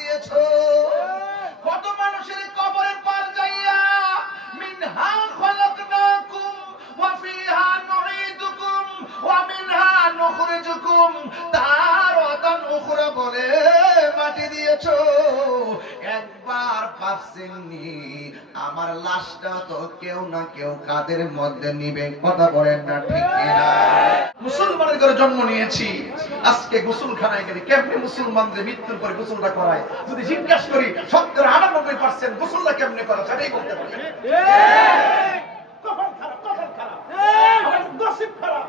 দিয়েছো। কত মানুষের কবরের পার যাইয়া মিনহা খলাকনাকুম ওয়া ফিহা নুঈদুকুম ওয়া মিনহা নুখরিজুকুম তারাতান উখরা বলে মাটি দিয়েছো। একবার ভাবছেননি আমার লাশটা তো কেউ না কেউ কাদের মধ্যে নিবে? কথা বলেন না ঠিক কিনা? মুসলমানের ঘরে জন্ম নিয়েছি, আজকে গোসলখানায় গেলে কেমনে মুসলমানদের মৃত্যুর পরে গোসলটা করায় যদি জিজ্ঞাসা করি 98% গোসলটা কেমনে করা সেটাই বলতে পারে। কপাল খারাপ, কপাল খারাপ, আমার নসিব খারাপ।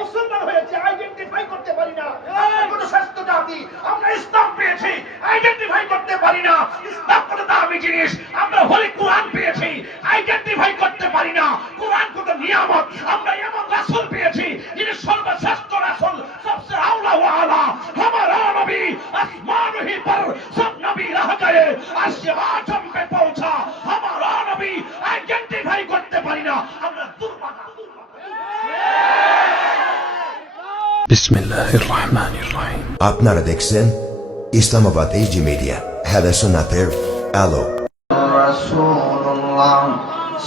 মুসলমান হয়েছে আইডেন্টিফাই করতে পারি না। আমরা কোন শ্রেষ্ঠ জাতি, আমরা ইসলাম পেয়েছি আইডেন্টিফাই করতে পারি না। ইসলাম কত দামি জিনিস, আমরা হোলি কোরআন পেয়েছি আইডেন্টিফাই করতে পারি না। কোরআন কত নিয়ামত, আমরা এমন রাসূল পেয়েছি যিনি সর্বশ্রেষ্ঠ রাসূল, সবচেয়ে আউলা ওয়া আলা। हमारा नबी आसमान ही पर सब नबी रह गए, अर्श आजम पे पहुंचा हमारा नबी। आइडेंटिफाई করতে পারি না, আমরা দুর্ভাগা। বিসমিল্লাহির রহমানির রহিম। আপনারা দেখছেন ইসলামাবাদ এইচডি মিডিয়া, হেদা সুন্নাতের আলো। রাসূলুল্লাহ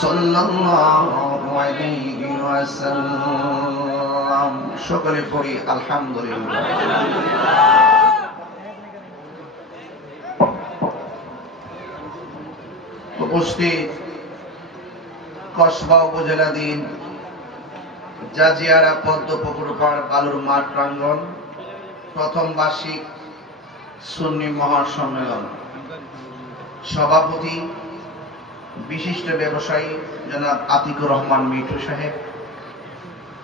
সাল্লাল্লাহু আলাইহি ওয়াসাল্লাম। সকলে পড়ি আলহামদুলিল্লাহ। উপস্থিত কসবা উপজেলাধীন জাজিয়ারা পদ্মপুকুর পাড় বালুর মাঠ প্রাঙ্গণ প্রথম বার্ষিক সুন্নি মহাসম্মেলন, সভাপতি বিশিষ্ট ব্যবসায়ী জনাব আতিকুর রহমান মিঠু সাহেব,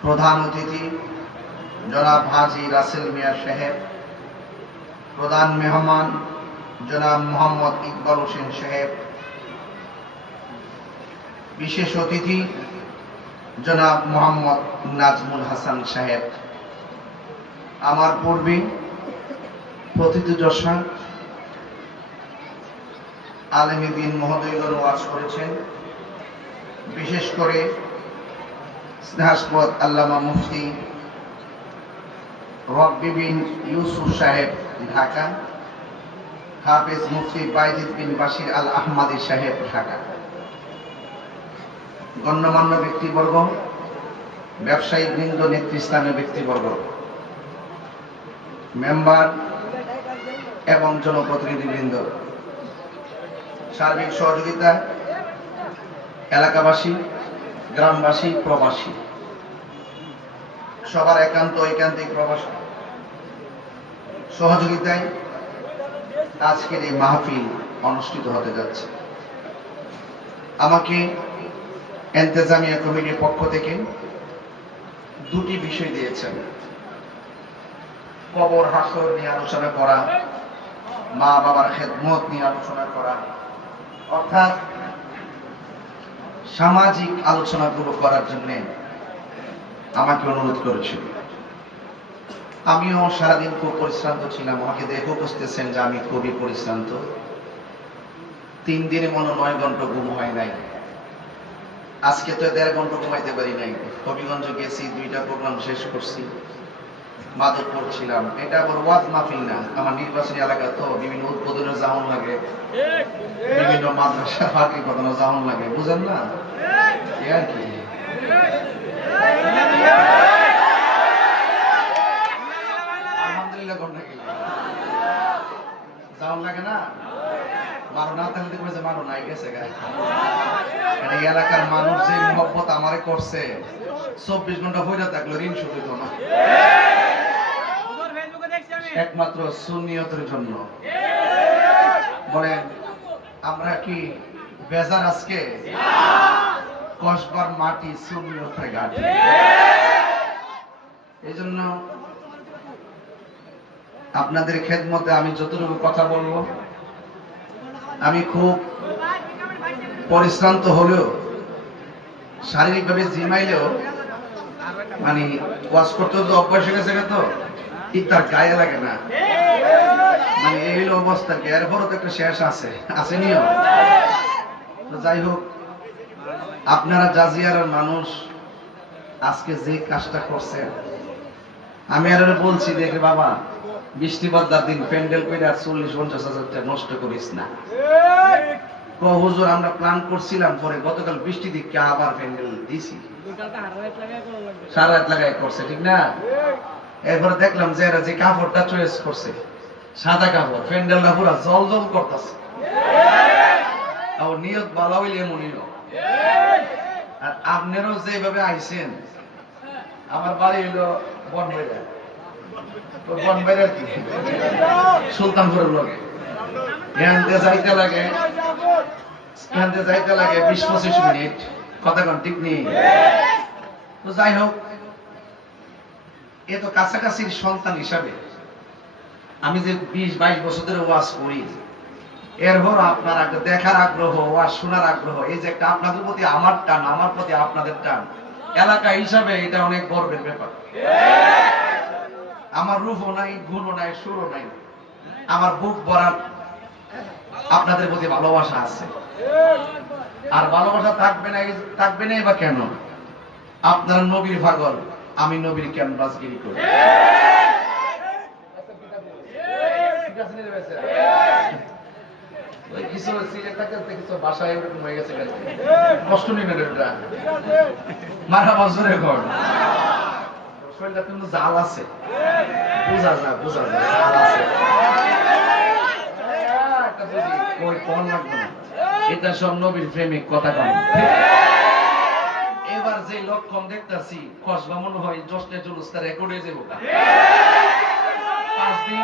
প্রধান অতিথি জনাব হাজী রাসেল মিয়া সাহেব, প্রধান মেহমান জনাব মোহাম্মদ ইকবাল হোসেন সাহেব, বিশেষ অতিথি জনাব মোহাম্মদ নাজমুল হাসান সাহেব, আমার পূর্বে প্রথিতযশা আলেমে দ্বীন মহোদয়গণ ওয়াজ করেছেন। বিশেষ করে স্নেহাস্পদ আল্লামা মুফতি রব্বি বিন ইউসুফ সাহেব ঢাকা, হাফেজ মুফতি বাইজিদ বিন বাশির আল আহমাদি সাহেব ঢাকা, গণ্যমান্য ব্যক্তিবর্গ, ব্যবসায়ী বৃন্দ, নেতৃস্থানীয় ব্যক্তিবর্গ, মেম্বার এবং জনপ্রতিনিধিবৃন্দ, সার্বিক সহযোগিতা এলাকাবাসী, গ্রামবাসী, প্রবাসী, সবার একান্ত ঐকান্তিক প্রবাসী সহযোগিতায় আজকের এই মাহফিল অনুষ্ঠিত হতে যাচ্ছে। আমাকে ইন্তেজামিয়া কমিটির পক্ষ থেকে দুটি বিষয় দিয়েছেন, কবর হাসর নিয়ে আলোচনা করা, মা বাবার খেদমত নিয়ে আলোচনা করা, অর্থাৎ সামাজিক আলোচনাগুলো করার জন্য আমাকে অনুরোধ করেছিল। আমিও সারাদিন খুব পরিশ্রান্ত ছিলাম, আমাকে দেখেও বুঝতেছেন যে আমি খুবই পরিশ্রান্ত। 3 দিনে মনে 9 ঘন্টা ঘুম হয় নাই। আজকে তো 1.5 ঘন্টা ঘুমাইতে পারি নাই। হবিগঞ্জ গেছি, 2টা প্রোগ্রাম শেষ করছি, মাদকপুর ছিলাম। এটা আবার ওয়াজ মাহফিল না, আমার নির্বাচনী এলাকা তো বিভিন্ন উদ্বোধনের জাহন লাগে, বিভিন্ন মাদ্রাসা ফাঁকি কখনো জাহন লাগে, বুঝেন না আর কি। আলহামদুলিল্লাহ ঘন্টা গেলে জাহন লাগে না, মারো না তাহলে দেখবে যে মারো নাই গেছে গায়ে। এই এলাকার মানুষ যে মহব্বত আমারে করছে, 24 ঘন্টা হইয়া থাকলে ঋণ শোধ হইতো না, একমাত্র সুন্নিয়তের জন্য। বলেন আমরা কি বেজার আজকে? কসবার মাটি সুন্নিয়তের ঘাটি। এই জন্য আপনাদের খেদমতে আমি যতটুকু কথা বলবো, আমি খুব পরিশ্রান্ত হলেও, শারীরিকভাবে জিমাইলেও, মানে ওয়াজ করতে তো অভ্যাস হয়ে গেছে তো, ঠিক তার গায়ে লাগে না, মানে এই হলো অবস্থা। এরপরও তো একটা শেষ আছে, আসেনিও। তো যাই হোক, আপনারা জাজিয়ার মানুষ আজকে যে কাজটা করছেন, আমি আর বলছি দেখে বাবা বৃষ্টি বাদলার দিন প্যান্ডেল করে আর 40-50 হাজার টাকা নষ্ট করিস না। হুজুর আমরা প্ল্যান করছিলাম, পরে গতকাল বৃষ্টি দিকে আবার প্যান্ডেল দিছি, সারা রাত লাগাই করছে, ঠিক না? এরপরে দেখলাম যে এরা যে কাপড়টা চয়েস করছে সাদা কাপড়, প্যান্ডেলটা পুরো জল জল করতেছে। আর নিয়ত ভালো হইলে এমনই হোক। আর আপনারও যেভাবে আইছেন, আমার বাড়ি হইলো বনবাইরা, বনবাইরা কি সুলতানপুরের লগে, এখান থেকে যাইতে লাগে 20-25 মিনিট, কথা কন ঠিক নেই? তো যাই হোক, এ তো কাছাকাছির সন্তান হিসাবে আমি যে 20-22 বছর ধরে ওয়াজ করি, এরপর আপনার একটা দেখার আগ্রহ, ওয়াজ শোনার আগ্রহ, এই যে একটা আপনাদের প্রতি আমার টান, আমার প্রতি আপনাদের টান, এলাকা হিসাবে এটা অনেক গর্বের ব্যাপার। আমার রূপও নাই, গুণও নাই, সুরও নাই, আমার বুক ভরা আপনাদের প্রতি ভালোবাসা আছে। আর ভালোবাসা থাকবে না বা কেন? আপনার নবীর পাগল, আমি নবীর ক্যানভাসগিরি করি। কিছু বাসায় এরকম হয়ে গেছে, কষ্ট নেবেন, মারা বছরে ঘর শরীরটা কিন্তু জাল আছে, বোঝা যায় জাল আছে। এটা সব নবীর প্রেমিক, কথা কম। এবার যে লক্ষণ দেখতেছি, কসবা মনে হয় জশ্নে জুলুসটা রেকর্ড হয়ে যাবো। 5 দিন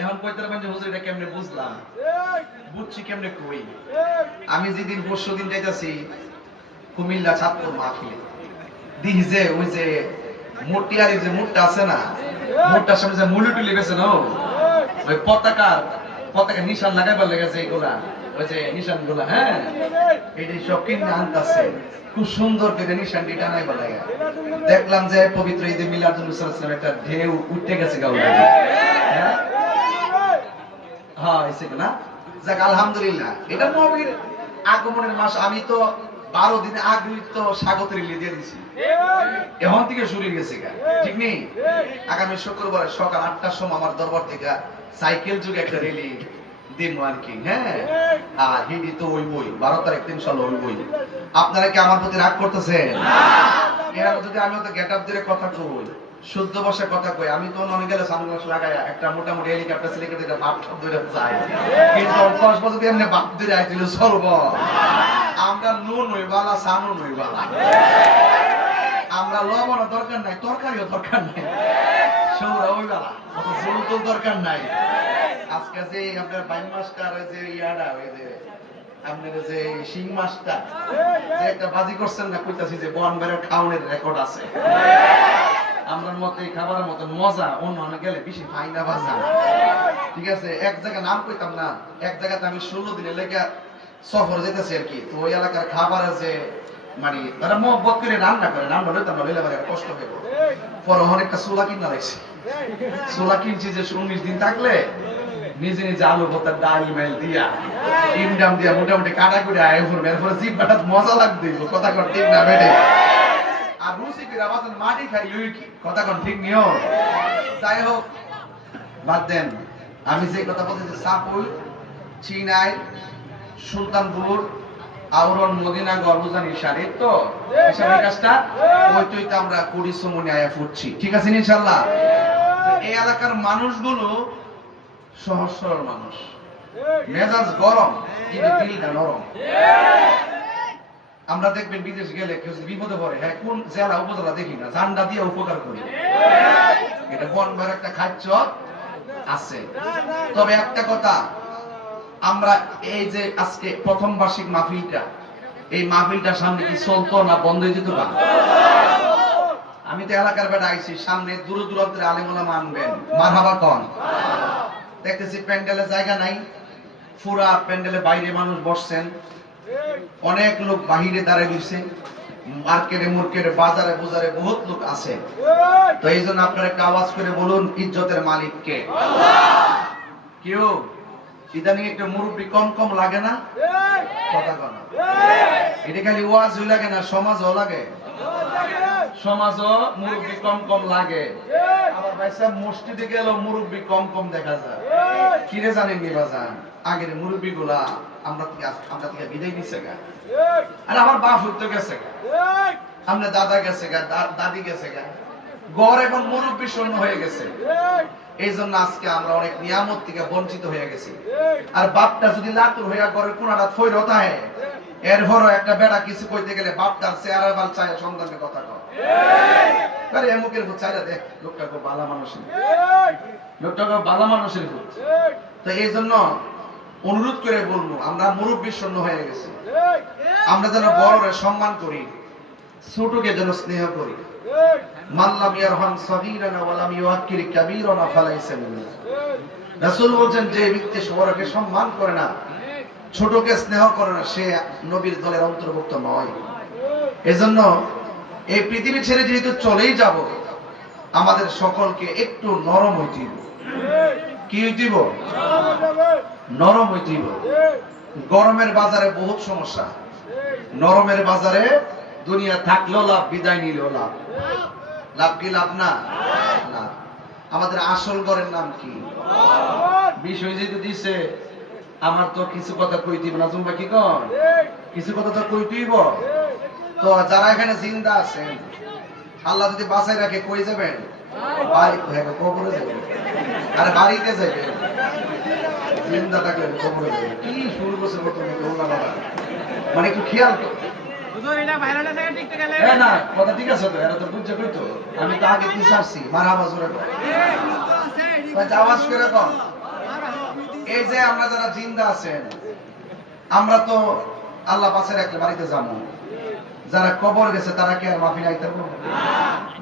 এখন কইতে পারবেন যে হুজুর এটা কেমনে বুঝলাম, বুঝছি কেমনে কই? আমি যেদিন পরশুদিন যাইতাছি কুমিল্লা ছাত্র মাহফিলে, দেখি যে ওই যে মোটিয়ারি যে মুটটা আছে না, মুটটার সামনে যে মুলুটুলি বেছে না, ওই পতাকা নিশান লাগাইবার লেগেছে, এগুলা ওই যে নিশান গুলা, হ্যাঁ এইটাই সব কিনে আনতাছে, খুব সুন্দর করে নিশানটি টানাইবার লাগে। দেখলাম যে পবিত্র ঈদে মিলাদুন্নবী সাল্লাল্লাহু আলাইহি ওয়াসাল্লাম একটা ঢেউ উঠে গেছে গাউলা, হ্যাঁ হ্যাঁ এসে না। যাক আলহামদুলিল্লাহ, এটা নবীর আগমনের মাস। আমি তো 12 দিন আগে তো স্বাগত রিলি দিয়ে দিছি, এখন থেকে শুরু হয়ে গেছে, ঠিক নেই? আগামী শুক্রবার সকাল 8টার সময় আমার দরবার থেকে সাইকেল যুগে একটা রেলি দিব আর কি, হ্যাঁ। আর হিডি তো ওই বই 12 তারিখ ইনশাআল্লাহ ওই বই। আপনারা কি আমার প্রতি রাগ করতেছেন? এরা যদি আমি তো গেট আপ দিয়ে কথা কই, শুদ্ধ ভাষায় কথা কই, আমি তো অনেক গেলে সানগ্লাস লাগায় একটা মোটামুটি হেলিকপ্টার সিলেক্ট করে বাপ শব্দ ধরে যায়, কিন্তু 10 বছর দিয়ে এমনি বাপ ধরে আইছিল চলব। আমরা নুন নই বালা, সানু নই বালা, আমরা লবণও দরকার নাই, তরকারিও দরকার নাই, সৌরা ওই বালা, অত জল দরকার নাই। আজকে যে আপনার বাইন মাস্টার ওই যে ইয়াডা, ওই যে আপনার যে শিং মাছটা যে একটা বাজি করছেন না, কইতাছি যে বনবারের খাওয়ানোর রেকর্ড আছে। আমরার মতে খাবারের মতো মজা অন্য অনেক গেলে বেশি ফাইনা বাজা, ঠিক আছে? এক জায়গায় নাম কইতাম না, এক জায়গাতে আমি 16 দিনের লেগে সফর যেতেছি আর কি। তো ওই এলাকার খাবার আছে, মানে তারা মহব্বত করে রান্না করে, রান্না লইতাম না, লইলে কষ্ট হয়ে পড়ে। পরে অনেকটা চুলা কিনা লাগছে, চুলা কিনছি যে 19 দিন থাকলে নিজে নিজে আলু ভর্তা ডাল মেল দিয়া ইমডাম দিয়া মোটামুটি কাটা করে আয় করবে, এরপরে জিব্বাটা মজা লাগবে, কথা কর ঠিক না বেটে? আর রুচি করে আবার মাটি খাই লুই কি, কথা কন ঠিক নিও? যাই হোক বাদ দেন, আমি যে কথা বলতেছি সাপুল, চিনাই, সুলতানপুর, আউরন, মদিনা, গর্বজানি শাড়ি তো হিসাবের কাজটা ওইটাই তো আমরা কুড়ি সমনে আয়া ফুটছি, ঠিক আছে ইনশাআল্লাহ? এই এলাকার মানুষগুলো সহজ সরল মানুষ, মেজাজ গরম কিন্তু দিলটা নরম। আমরা দেখবেন বিদেশ গেলে কেউ বিপদে পড়ে, হ্যাঁ কোন জেলা উপজেলা দেখি না, জান্ডা দিয়ে উপকার করি, এটা বনবার একটা খাদ্য আছে। তবে একটা কথা, আমরা এই যে আজকে প্রথম বার্ষিক মাহফিলটা, এই মাহফিলটা সামনে কি চলতো না বন্ধ হয়ে যেত? আমি তো এলাকার বেড়া আইছি, সামনে দূর দূরান্তের আলেমুলা মানবেন, মারহাবা কন। দেখতেছি প্যান্ডেলে জায়গা নাই, পুরা প্যান্ডেলে বাইরে মানুষ বসছেন, অনেক লোক বাহিরে দাঁড়িয়ে দিচ্ছে, মার্কেটে মুর্কেটে বাজারে বাজারে বহুত লোক আছে। তো এই জন্য আপনারা একটা আওয়াজ করে বলুন, ইজ্জতের মালিক কে? কেউ ইদানিং একটা মুরব্বী কম কম লাগে না? কথা কয় না। এটা খালি ওয়াজই লাগে না, সমাজও লাগে। সমাজও মুরব্বী কম কম লাগে। আবার ভাইসা মসজিদে গেল মুরব্বী কম কম দেখা যায়। কিরে জানেন নি বাজান, আগের মুরব্বী গুলা আমরা থেকে বিদায় নিছে গা। আর আমার বাপ হইতে গেছে গা, আমরা দাদা গেছে গা, দাদি গেছে গা, ঘর এখন মুরব্বী শূন্য হয়ে গেছে। এই জন্য আজকে আমরা অনেক নিয়ামত থেকে বঞ্চিত হয়ে গেছি। আর বাপটা যদি লাতুর হইয়া ঘরের কোনাটা ফইরত হয়, এরপরও একটা বেড়া কিছু কইতে গেলে বাপটার চেহারা বাল চায় সন্তানকে কথা কয়। আরে এমুকের ভূত চাইরা দেখ, লোকটা খুব ভালো মানুষের, লোকটা খুব ভালো মানুষের ভূত। তো এই জন্য অনুরোধ করে বলবো, আমরা মুরব্বী শূন্য হয়ে গেছি। আমরা যেন বড়রে সম্মান করি, ছোটকে যেন স্নেহ করি। মাল্লাম ইয়ারহাম সগীরানা ওয়া লাম ইউআক্কির কাবীরানা ফালাইসা মিন্না। রাসূল বলেন, যে ব্যক্তি বড়কে সম্মান করে না, ছোটকে স্নেহ করে না, সে নবীর দলের অন্তর্ভুক্ত নয়। এজন্য এই পৃথিবী ছেড়ে যেহেতু চলেই যাব, আমাদের সকলকে একটু নরম হইতে হবে। কি হইতে হবে? নরম হইতে হবে। গরমের বাজারে বহুত সমস্যা, নরমের বাজারে দুনিয়া থাকলেও লাভ, বিদায় নিলেও লাভ। লাভ কি লাভ না? না। আমাদের আসল ঘরের নাম কি? বিষয় যেহেতু দিছে, আমার তো কিছু কথা কই দিব না, তোমরা কি কর? কিছু কথা তো কই দিব। তো যারা এখানে জিন্দা আছেন, আল্লাহ যদি বাঁচাই রাখে, কই যাবেন? কবরে যাবেন। আর বাড়িতে যাবেন। জিন্দা থাকলে কবরে যাবেন। কি শুরু করছে নতুন মানে একটু খেয়াল তো। না কথা ঠিক আছে তো, এরা তো বুঝছে কইতো। আমি তো আগে কি ছাড়ছি, মারহাবা জোরে কর, আওয়াজ করে কর। এই যে আমরা যারা জিন্দা আছেন, আমরা তো আল্লাহ পাশে রাখলে বাড়িতে যাবো। যারা কবর গেছে তারা কি আর মাহফিলে আইতে পারবো?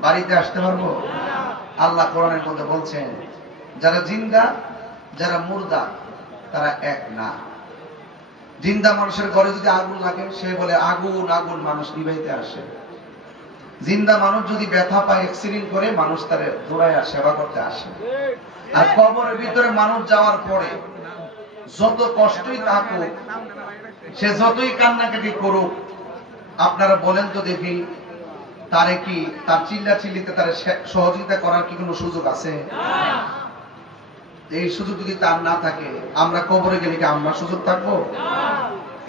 বাড়িতে আসতে পারবো? আল্লাহ কোরআনের মধ্যে বলছেন, যারা জিন্দা যারা মুর্দা তারা এক না। জিন্দা মানুষের ঘরে যদি আগুন লাগে, সে বলে আগুন আগুন, মানুষ নিভাইতে আসে। জিন্দা মানুষ যদি ব্যথা পায়, অ্যাক্সিডেন্ট করে, মানুষ তার দৌড়ায় সেবা করতে আসে। আর কবরের ভিতরে মানুষ যাওয়ার পরে যত কষ্টই থাকুক, সে যতই কান্নাকাটি করুক, আপনারা বলেন তো দেখি, তারে কি তার চিল্লা চিল্লিতে তার সহযোগিতা করার কি কোনো সুযোগ আছে? এই সুযোগ যদি তার না থাকে, আমরা কবরে গেলে কি আমরা সুযোগ থাকবো?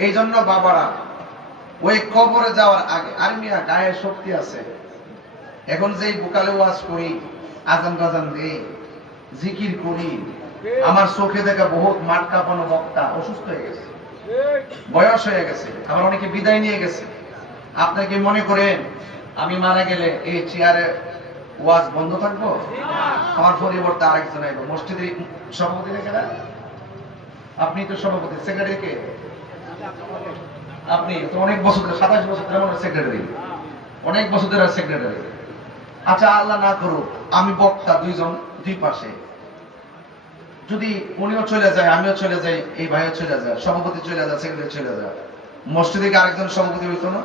এই জন্য বাবারা ওই কবরে যাওয়ার আগে, আর মিয়া গায়ে শক্তি আছে, এখন যেই বোকালে ওয়াজ করি, আজান টাজান দেই, জিকির করি, আমার চোখে দেখা বহুত মাঠ কাঁপানো বক্তা অসুস্থ হয়ে গেছে, বয়স হয়ে গেছে, আবার অনেকে বিদায় নিয়ে গেছে। আপনারা কি মনে করেন আমি মারা গেলে এই চেয়ারে ওয়াজ বন্ধ থাকবো? আমার পরিবর্তে আরেকজন আইব। মসজিদের সভাপতি রেখে না, আপনি তো সভাপতি, সেক্রেটারি কে? আপনি তো অনেক বছর ধরে, 27 বছর ধরে মনে সেক্রেটারি, অনেক বছর ধরে সেক্রেটারি। আচ্ছা আল্লাহ না করুক, আমি বক্তা, দুইজন দুই পাশে, যদি উনিও চলে যায়, আমিও চলে যাই, এই ভাইও চলে যায়, সভাপতি চলে যায়, সেক্রেটারি চলে যায়, মসজিদে আরেকজন সভাপতি হইতো না?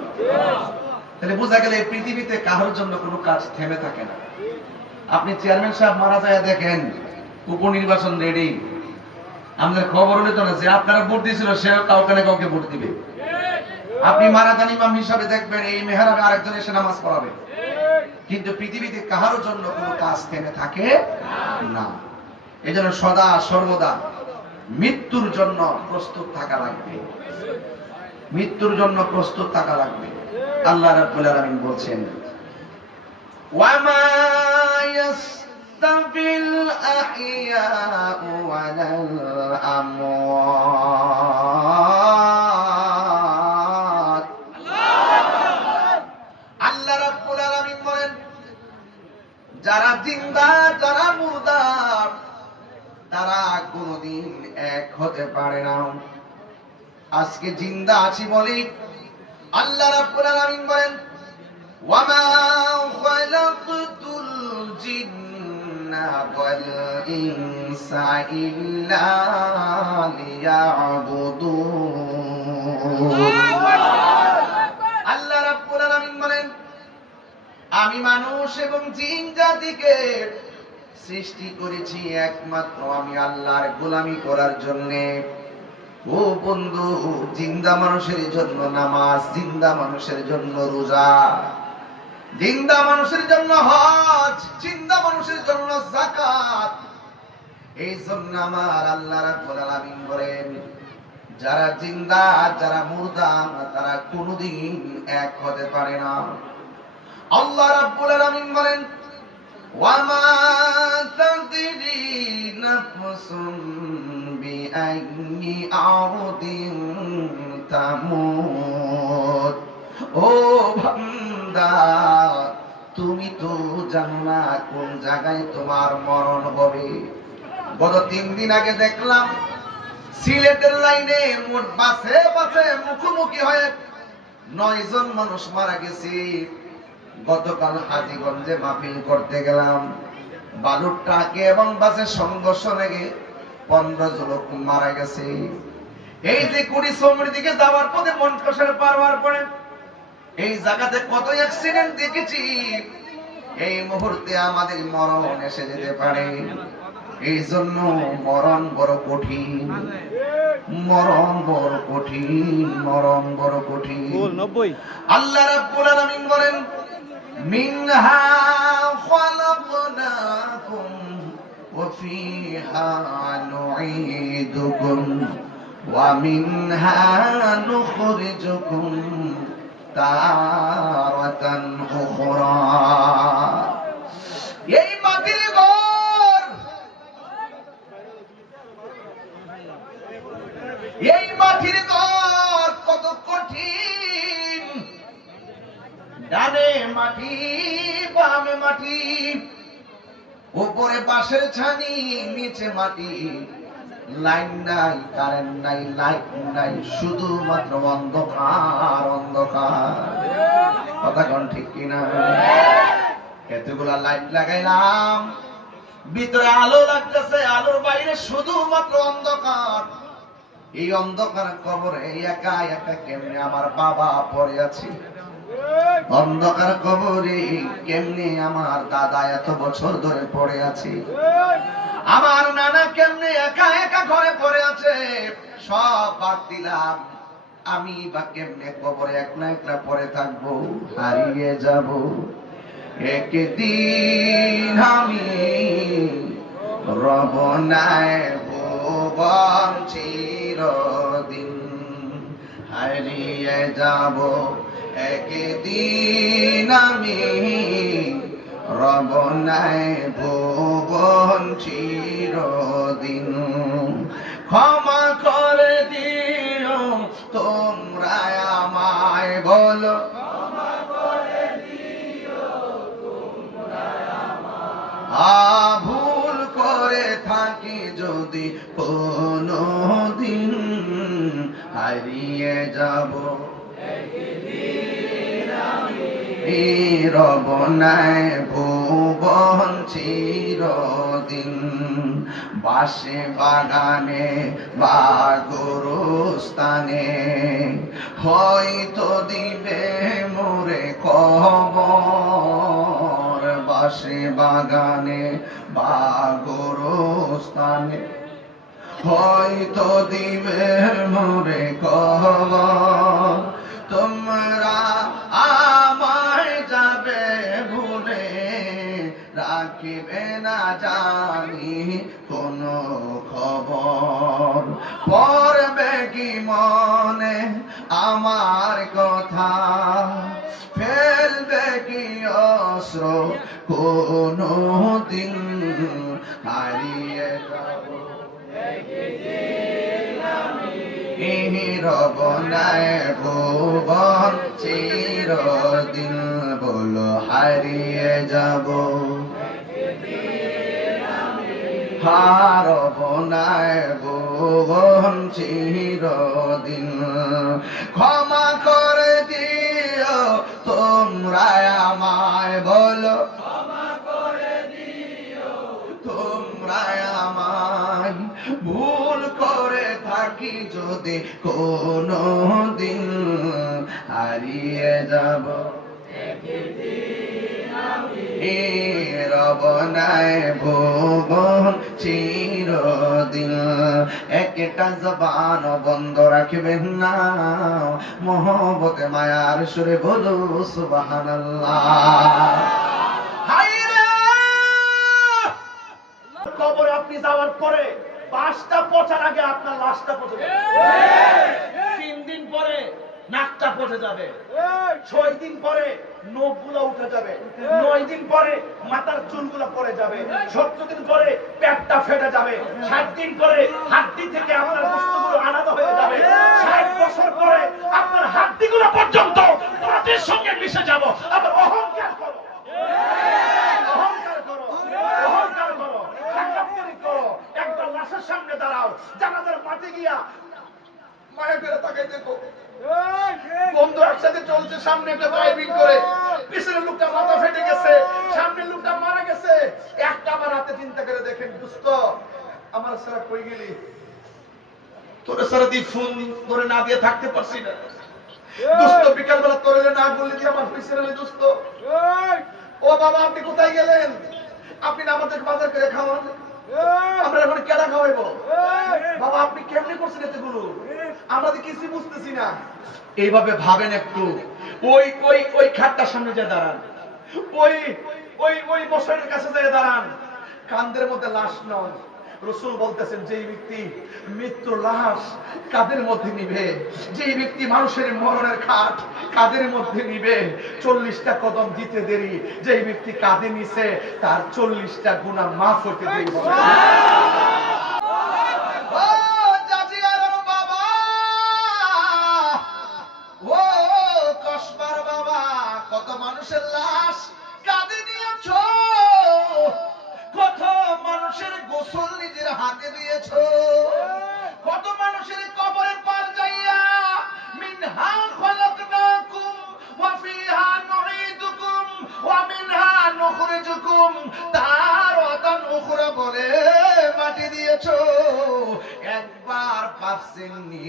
তাহলে বোঝা গেল এই পৃথিবীতে কারোর জন্য কোনো কাজ থেমে থাকে না। আপনি চেয়ারম্যান সাহেব মারা যায় দেখেন, উপনির্বাচন রেডি, আমাদের খবর হলে তো না যে আপনারা ভোট দিয়েছিল সে কাউকে না কাউকে ভোট দিবে। আপনি মারা যান ইমাম হিসাবে দেখবেন এই মেহরাবে আরেকজন এসে নামাজ পড়াবে। কিন্তু পৃথিবীতে কারোর জন্য কোনো কাজ থেমে থাকে না। এই জন্য সদা সর্বদা মৃত্যুর জন্য প্রস্তুত থাকা লাগবে, মৃত্যুর জন্য প্রস্তুত থাকা লাগবে। আল্লাহ রাব্বুল আলামিন বলছেন, ওয়ামা ইয়াস্তাবিল আহইয়াউ ওয়ালাল আমওয়াত। আল্লাহ রাব্বুল আলামিন বলেন, যারা জিন্দা যারা মুর্দা তারা কোনদিন এক হতে পারে না। আজকে জিন্দা আছি বলি আল্লাহ রাব্বুল আলামিন বলেন, ওয়ামা খালাকতুল জিন্না ওয়াল ইনসা ইল্লা লিয়াবুদুন। আল্লাহ রাব্বুল আলামিন বলেন, আমি মানুষ এবং জিন জাতিকে সৃষ্টি করেছি একমাত্র আমি আল্লাহর গোলামি করার জন্যে। ও বন্ধু, জিন্দা মানুষের জন্য নামাজ, জিন্দা মানুষের জন্য রোজা, জিন্দা মানুষের জন্য হজ, জিন্দা মানুষের জন্য যাকাত। এই জন্য আমার আল্লাহ রাব্বুল আলামিন বলেন, যারা জিন্দা যারা মুর্দা তারা কোনোদিন এক হতে পারে না। আল্লাহ রাব্বুল আলামিন বলেন, ওয়ামা তাদরি নাফসুন বিআইয়ি আরদিন তামুত। ও বান্দা, তুমি তো জানো না কোন জায়গায় তোমার মরণ হবে। গত 3 দিন আগে দেখলাম সিলেটের লাইনে মোট বাসে বাসে মুখোমুখি হয়ে 9 জন মানুষ মারা গেছে। গতকাল হাজীগঞ্জে মাহফিল করতে গেলাম, বালুর ট্রাকে এবং বাসের সংঘর্ষ লেগে 15 জন লোক মারা গেছে। এই যে কুড়িচৌমুর দিকে যাওয়ার পথে মনকষার পার হওয়ার পরে এই জায়গাতে কত অ্যাক্সিডেন্ট দেখেছি। এই মুহূর্তে আমাদের মরণ এসে যেতে পারে। এই জন্য মরণ বড় কঠিন, মরণ বড় কঠিন, মরণ বড় কঠিন। আল্লাহ রাব্বুল আলামিন বলেন, মিনহা খালাকনাকুম ওয়া ফিহা নুঈদুকুম ওয়া মিনহা নুখরিজুকুম তারাতান উখরা। এই মাটির ঘর, এই মাটির ঘর কত কঠিন। ডানে মাটি, বামে মাটি, উপরে বাঁশের ছানি, নিচে মাটি। লাইন নাই, কারেন্ট নাই, লাইট নাই, শুধুমাত্র অন্ধকার, অন্ধকার। কথা কোন ঠিক কিনা? এতগুলা লাইট লাগাইলাম, ভিতরে আলো লাগতেছে, আলোর বাইরে শুধুমাত্র অন্ধকার। এই অন্ধকার কবরে একা একা কেমনে আমার বাবা পড়ে আছে, অন্ধকার কবরে কেমনে আমার দাদা এত বছর ধরে পড়ে আছে, আমার নানা কেমনে একা একা ঘরে পড়ে আছে। সব বাদ দিলাম, আমি বা কেমনে কবরে একলা একলা পড়ে থাকবো, হারিয়ে যাব। একদিন আমি রব নাই ভুবন চিরদিন, হারিয়ে যাব। একদিন আমি রব নাই ভুবন চিরদিন। ক্ষমা করে দিও তোমরা আমায়, বলো ভুল করে থাকি যদি কোনো দিন, হারিয়ে যাব। রব নাই ভুবন চিরদিন, বাসে বাগানে বা গোরস্থানে হয়তো দিবে মোরে কবর। বাসে বাগানে বা গোরস্থানে হয়তো দিবে মোরে কবর। তোমরা আমায় যাবে ভুলে, রাখিবে না জানি কোনো খবর। পড়বে কি মনে আমার কথা, ফেলবে কি অস্ত্র কোনো দিন, হারিয়ে যাব। রব নাই ভুবন চিরদিন, বলো হারিয়ে যাব। রব নাই ভুবন চিরদিন, ক্ষমা করে দিও তোমরা আমায়, বলো তোমরা আমায়। ভুল করে থাকি যদি কোনো দিন হারিয়ে যাব রবনায় ভুবন চিরদিন একটা জবান বন্ধ রাখবেন না মহব্বতে মায়ার সুরে বলো সুবহানাল্লাহ কবরে আপনি যাওয়ার পরে বাসটা পচার আগে আপনার লাশটা পচে যাবে 3 দিন পরে নাকটা পচে যাবে 6 দিন পরে নখগুলো উঠে যাবে 9 দিন পরে মাথার চুলগুলো পড়ে যাবে 70 দিন পরে পেটটা ফেটে যাবে 60 দিন পরে হাড্ডি থেকে আপনার বস্তুগুলো আলাদা হয়ে যাবে 60 বছর পরে আপনার হাড্ডিগুলো পর্যন্ত মাটির সঙ্গে মিশে যাব আবার অহংকার করো অহংকার করো অহংকার করো টাকাপুরি করো একবার লাশের সামনে দাঁড়াও জানাজার মাটি গিয়া মায়া করে তাকাই দেখো বন্ধু একসাথে চলছে সামনে একটা ড্রাইভিং করে পিছনের লোকটা মাথা ফেটে গেছে সামনের লোকটা মারা গেছে একটা আমার হাতে চিন্তা করে দেখেন দোস্ত আমার সারা কই গেলি তোর সারা দি ফোন ধরে না দিয়ে থাকতে পারছি না দোস্ত বিকাল বেলা তোরে না বললি যে আমার হইছে না দোস্ত ও বাবা আপনি কোথায় গেলেন আপনি না আমাদের বাজার করে খাওয়ান আমরা এখন কেডা খাওয়াইবো বাবা আপনি কেমনে করছেন এতগুলো আমরা তো কিছু বুঝতেছি না এইভাবে ভাবেন একটু ওই ওই ওই খাটটার সামনে যে দাঁড়ান ওই ওই ওই বছরের কাছে যে দাঁড়ান কান্দের মধ্যে লাশ নন রাসূল বলতেছেন যেই ব্যক্তি মৃত্যু লাশ কাদের মধ্যে নিবে যেই ব্যক্তি মানুষের মরণের খাট কাদের মধ্যে নিবে 40টা কদম দিতে দেরি যেই ব্যক্তি কাঁধে নিছে তার 40টা গুনাহ মাফ হতে দেরি হবে মানুষের লাশ কাঁধে নিয়েছো কত মানুষের গোসল নিজের হাতে দিয়েছো কত মানুষের কবরের পার যাইয়া মিনহা খলাকনাকুম ওয়া ফিহা নুঈদুকুম ওয়া মিনহা নুখরিজুকুম তারাতান উখরা বলে মাটি দিয়েছো একবার ভাবছেননি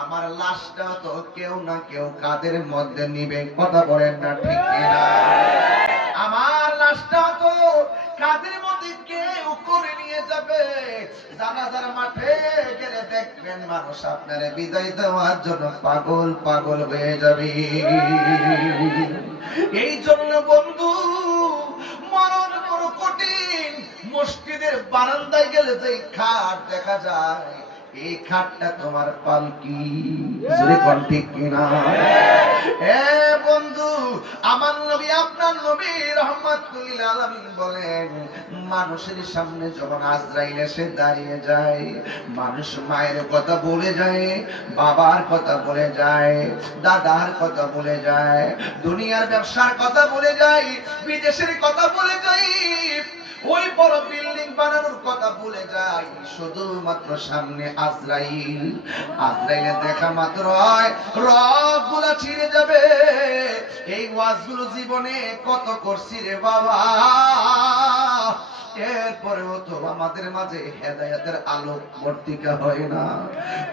আমার লাশটা তো কেউ না কেউ কাদের মধ্যে নিবে কথা বলেন না ঠিক কিনা আমার লাশটা তো কাদের মধ্যে কেউ করে নিয়ে যাবে জানাজার মাঠে গেলে দেখবেন মানুষ আপনার বিদায় দেওয়ার জন্য পাগল পাগল হয়ে যাবে এই জন্য বন্ধু মরণ বড় কঠিন মসজিদের বারান্দায় গেলে যে খাট দেখা যায় এই খাটটা তোমার পালকি জোরে কোন ঠিক কিনা এ বন্ধু আমার নবী আপনার নবী রাহমাতুল লিল আলামিন বলেন মানুষের সামনে যখন আজরাইল এসে দাঁড়িয়ে যায় মানুষ মায়ের কথা বলে যায় বাবার কথা বলে যায় দাদার কথা বলে যায় দুনিয়ার ব্যবসার কথা বলে যায় বিদেশের কথা বলে যায় ওই বড় বিল্ডিং বানানোর কথা ভুলে যাই শুধুমাত্র সামনে আজরাইলের দেখা মাত্র হয় রগগুলো ছিঁড়ে যাবে এই ওয়াজগুলো জীবনে কত করছি রে বাবা এরপরেও তো আমাদের মাঝে হেদায়েতের আলো বর্তিকা হয় না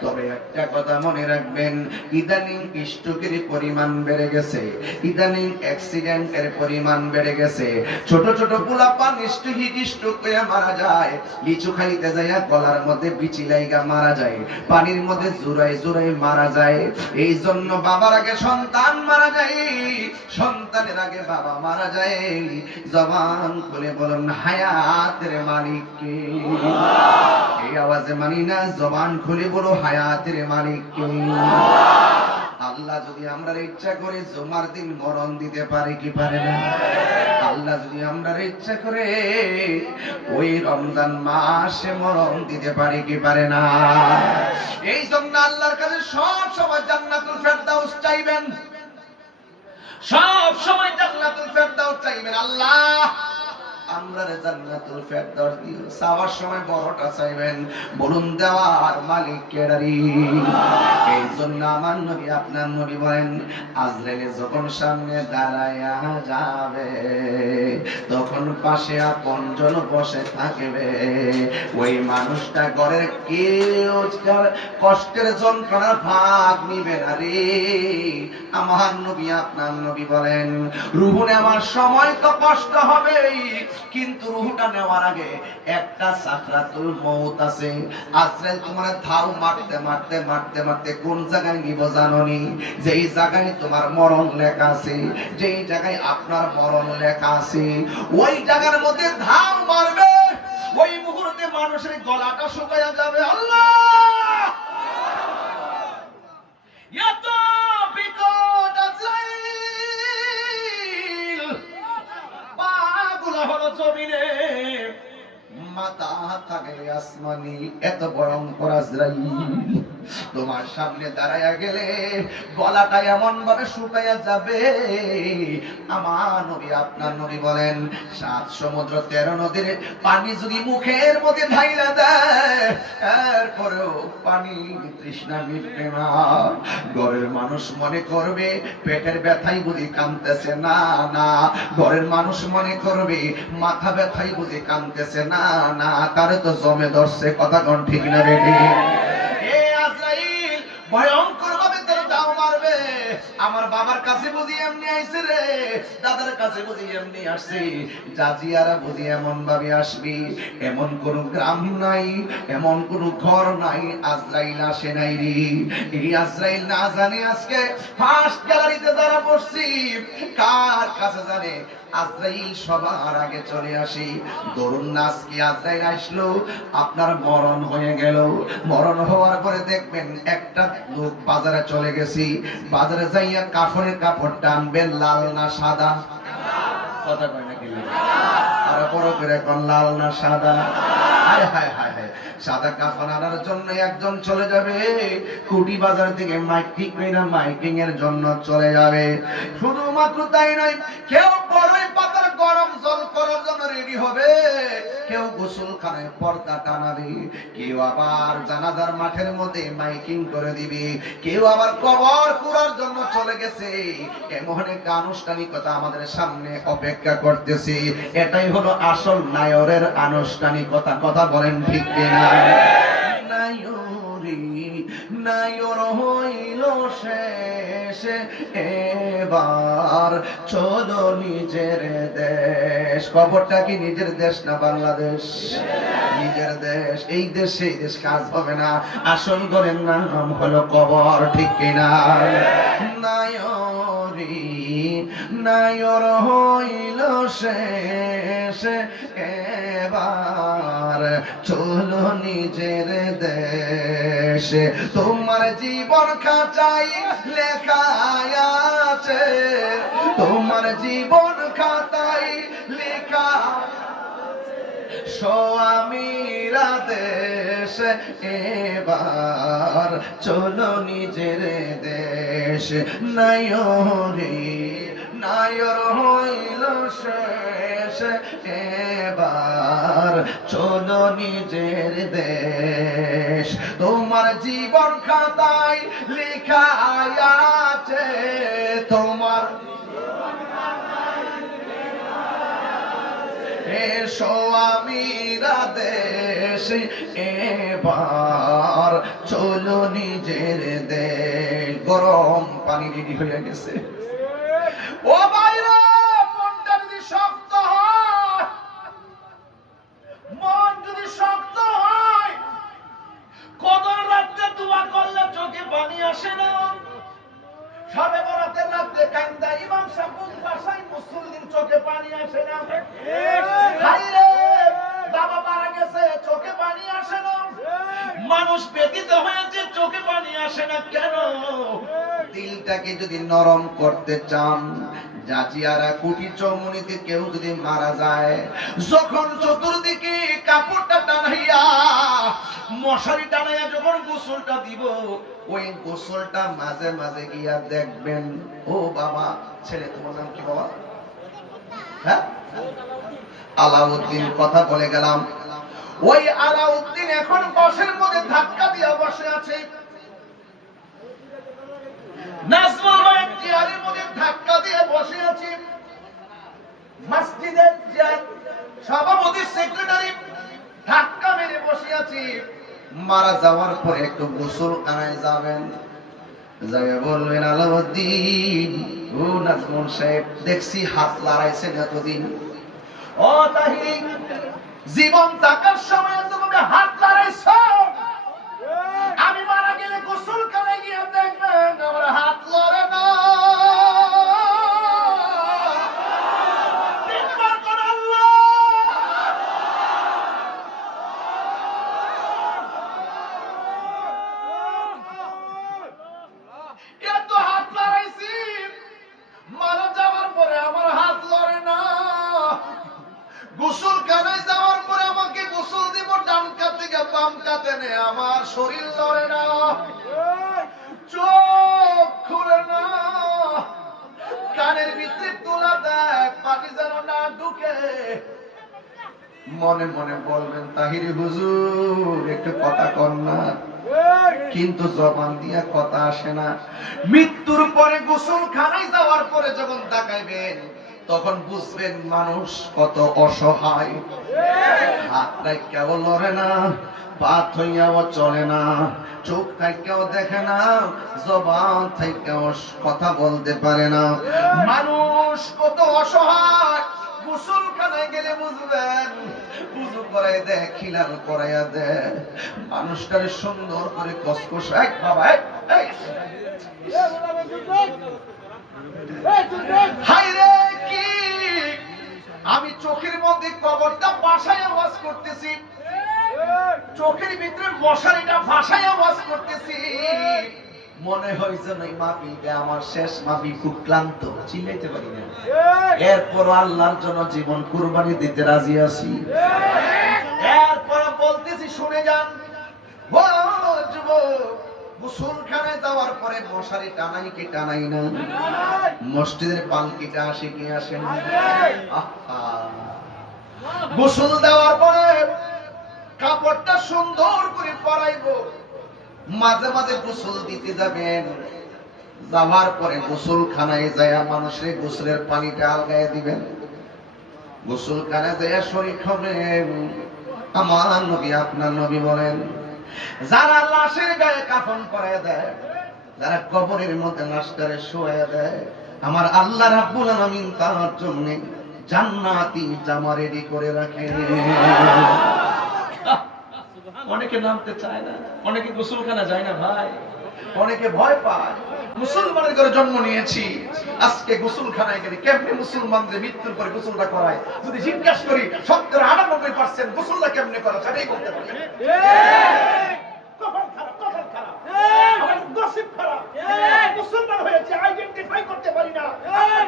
তবে একটা কথা মনে রাখবেন ইদানিং স্ট্রোকের পরিমাণ বেড়ে গেছে ইদানিং অ্যাক্সিডেন্টের পরিমাণ বেড়ে গেছে ছোট ছোট পোলাপান স্ট্রোক হয়ে মারা যায় লিচু খাইতে যায় গলার মধ্যে বিচি লাইগা মারা যায় পানির মধ্যে জোরাই মারা যায় এই জন্য বাবার আগে সন্তান মারা যায় সন্তানের আগে বাবা মারা যায় জবান খুলে বলুন হায়াতের মালিক কে এই আওয়াজে মানি না জবান খুলে বলো হায়াতের মালিক কে আল্লাহ যদি আমরা ইচ্ছা করে জুমার দিন মরণ দিতে পারে কি পারে না আল্লাহ যদি আমরা ইচ্ছা করে ওই রমজান মাসে মরণ দিতে পারে কি পারে না এই জন্য আল্লাহর কাছে সব সময় জান্নাতুল ফেরদাউস চাইবেন সব সময় জান্নাতুল ফেরদাউস চাইবেন আল্লাহ আমরার জান্নাতুল ফেরদাউস দিও। চাওয়ার সময় বড়টা চাইবেন, বলুন দেওয়ার মালিক কেডারি। এই জন্য আমার নবী আপনার নবী বলেন, আজরাইল যখন সামনে দাঁড়ায়া যাবে তখন পাশে আপনজন বসে থাকবে। ওই মানুষটা ঘরের কেউ কষ্টের যন্ত্রণার ভাগ নিবে না রে। আমার নবী আপনার নবী বলেন, রুহু নেওয়ার সময় তো কষ্ট হবেই, কিন্তু রুহুটা নেওয়ার আগে একটা সাকরাতুল মউত আছে। আজরাইল তোমার ধাও মারতে মারতে মারতে মারতে কোন জায়গায় নিব জানোনি? যেই জায়গায় তোমার মরণ লেখা আছে, যেই জায়গায় আপনার মরণ লেখা আছে, ওই জায়গার মধ্যে ধাও মারবে। ওই মুহূর্তে মানুষের গলাটা শুকায়া যাবে। আল্লাহ, এত বিকট আজরাইল, পাগুলো হলো জমিনে, মাথা থাকে আসমানি, এত ভয়ঙ্কর আজরাইল তোমার সামনে দাঁড়ায়া গেলে গলাটা এমন ভাবে শুকাইয়া যাবে। আমার নবী আপনার নবী বলেন, 7 সমুদ্র 13 নদীর পানি যদি মুখের মধ্যে ঢাইলা দেয়, এরপরেও পানি তৃষ্ণা মিটবে না। ঘরের মানুষ মনে করবে পেটের ব্যথাই বুঝি কাঁদতেছে, না না। ঘরের মানুষ মনে করবে মাথা ব্যথাই বুঝি কাঁদতেছে, না না। তারে তো জমে ধরছে। কথা কোন ঠিক না রে? ভয়ঙ্কর ভাবে তারা দাও মারবে। আমার বাবার কাছে বুঝি এমনি আইছে রে, দাদার কাছে বুঝি এমনি আসছে, জাজিয়ারা বুঝি এমন ভাবে আসবি। এমন কোন গ্রাম নাই, এমন কোন ঘর নাই আজরাইল আসে নাই রে। এই আজরাইল না জানে আজকে ফার্স্ট গ্যালারিতে যারা বসছি, কার কাছে জানে আজরাইল সবার আগে চলে আসি। ধরুন না আজকে আজরাইল আসলো, আপনার মরণ হয়ে গেল। মরণ হওয়ার পরে দেখবেন একটা লোক বাজারে চলে গেছি, বাজারে যাইয়া কাফনের কাপড় টানবেন, লাল না সাদা? কথা কয় নাকি? আর বড় করে কোন লাল না সাদা? হায় হায় হায় হায়, সাদা কাফন আনার জন্য একজন চলে যাবে, কুটি বাজার থেকে মাইকিং কইরা মাইকিং এর জন্য চলে যাবে। শুধুমাত্র তাই নয়, কেউ বড়ই পাতার গরম জল করার জন্য রেডি হবে, কেউ গোসলখানায় পর্দা টানাবে, কেউ আবার জানাজার মাঠের মধ্যে মাইকিং করে দিবে, কেউ আবার কবর কুড়ার জন্য চলে গেছে। এমন একটা আনুষ্ঠানিকতা আমাদের সামনে অপেক্ষা করতেছে। এটাই হলো আসল নায়রের আনুষ্ঠানিকতা। কথা বলেন ঠিক কিনা? নায়রি নায়র হইল শেষ, এবার চলো নিজের দেশ। কবরটা কি নিজের দেশ না বাংলাদেশ? নিজের দেশ। এই দেশ সেই দেশ কাজ হবে না। আসল ঘরের নাম হলো কবর, ঠিক কিনা? নায়রি নায়র হইল শেষ, এবার চলো নিজের দেশ। তোমার জীবন খাতায় লেখা আছে, তোমার জীবন খাতায় লেখা স্বামীরা দেশ, এবার চলো নিজের দেশ। নায়রি নায়র হইল শেষ, এবার চলো নিজের দেশ। তোমার জীবন খাতায় লেখা আছে, তোমার স্বামীরা দেশ, এবার চলো নিজের দেশ। গরম পানি রেডি হয়ে গেছে। ও ভাইরা, মনটা যদি শক্ত হয়, মন যদি শক্ত হয়, কদর রাত্রে দোয়া করলে চোখে পানি আসে না। সবে বরাতের রাত্রে কান্দা ইমাম সাহেব ভাষায় মুসল্লির চোখে পানি আসে না। ভাইরে, বাবা মারা গেছে, চোখে পানি আসে না। মানুষ ব্যতীত হয়েছে, চোখে পানি আসে না কেন? দিলটাকে যদি নরম করতে চান, জাজিয়ারা কুটি চৌমুনিতে কেউ যদি মারা যায়, যখন চতুর্দিকে কাপড়টা টানাইয়া মশারি টানাইয়া যখন গোসলটা দিব, ওই গোসলটা মাঝে মাঝে গিয়া দেখবেন, ও বাবা, ছেলে তোমার নাম কি বাবা? হ্যাঁ, আলাউদ্দিন কথা বলে গেলাম। ওই আলাউদ্দিন এখন বসের মধ্যে ধাক্কা দিয়ে বসে আছে, নাজমুল ভাই চেয়ারের মধ্যে ধাক্কা দিয়ে বসে আছে। মসজিদের যে সভাপতি সেক্রেটারি ধাক্কা মেরে বসে আছে। মারা যাওয়ার পরে একটু গোসলখানায় যাবেন, যাবে বলবেন আলাউদ্দিন, ও নাজমুল সাহেব দেখছি হাত লড়াইছেন এতদিন, ও তাহিরি জীবন থাকার সময় তুমি হাত লড়াইছ, আমি মারা গেলে গোসলখানায় গিয়ে দেখবেন আমার হাত লড়ে না। এত হাত লড়াইছি, মারা যাওয়ার পরে আমার হাত লড়ে না। গোসলখানায় যাওয়ার পরে আমাকে গোসল দিব ডান কাত থেকে বাম কাতে নে, আমার শরীর লড়ে না, চোখ খুলে না, কানের ভিতরে তোলা দেখ পানি যেন না ঢুকে। মনে মনে বলবেন তাহিরি হুজুর একটু কথা কর না, কিন্তু জবান দিয়া কথা আসে না। মৃত্যুর পরে গোসলখানায় যাওয়ার পরে যখন তাকাইবেন তখন বুঝবেন মানুষ কত অসহায়। হাতটাই কেবল লড়ে না, পা থইয়াও চলে না, চোখ থাইকেও দেখে না, জবান থাইকেও কথা বলতে পারে না। মানুষ কত অসহায়। গোসলখানায় গেলে বুঝবেন, উযু করাই দেয়, খিলাল করাইয়া দেয়, মানুষটারে সুন্দর করে কসকস। এক বাবা হাই রে, কি আমি চোখের মধ্যে কবরটা বাসায় আওয়াজ করতেছি, চোখের ভিতরে মশারিটা ভাষায় আওয়াজ করতেছি। মনে হয়েছে না মাহফিলটা আমার শেষ মাহফিল, খুব ক্লান্ত, চিল্লাইতে পারি না, এরপর আল্লাহর জন্য জীবন কুরবানি দিতে রাজি আছি। এরপর বলতেছি শুনে যান, ও যুবক, গোসলখানায় যাওয়ার পরে মশারি টানাই কি টানাই না, মসজিদের পালকিটা আসে কি আসে না। গোসল দেওয়ার পরে কাপড়টা সুন্দর করে পরাইবো, মাঝে মাঝে গোসল দিতে যাবেন, যাওয়ার পরে গোসলখানায় যায় মানুষের গোসলের পানিটা আলগায় দিবেন, গোসলখানায় যায় শরীর খাবেন। আমার নবী আপনার নবী বলেন, যারা লাশের গায়ে কাফন পরায় দেয়, যারা কবরের মধ্যে লাশটারে শোয়া দেয়, আমার আল্লাহ রাব্বুল আলামিন তার জন্য জান্নাতি জামা রেডি করে রাখে। অনেকে নামতে চায় না, অনেকে গোসলখানা যায় না ভাই, অনেকে ভয় পায়। মুসলমানের ঘরে জন্ম নিয়েছি, আজকে গোসলখানায় গেলে কেমনে মুসলমানদের মৃত্যুর পরে গোসলটা করায় যদি জিজ্ঞাসা করি, 98% গোসলটা কেমনে করা সেটাই বলতে পারে। মুসলমান হয়েছে আইডেন্টিফাই করতে পারি না,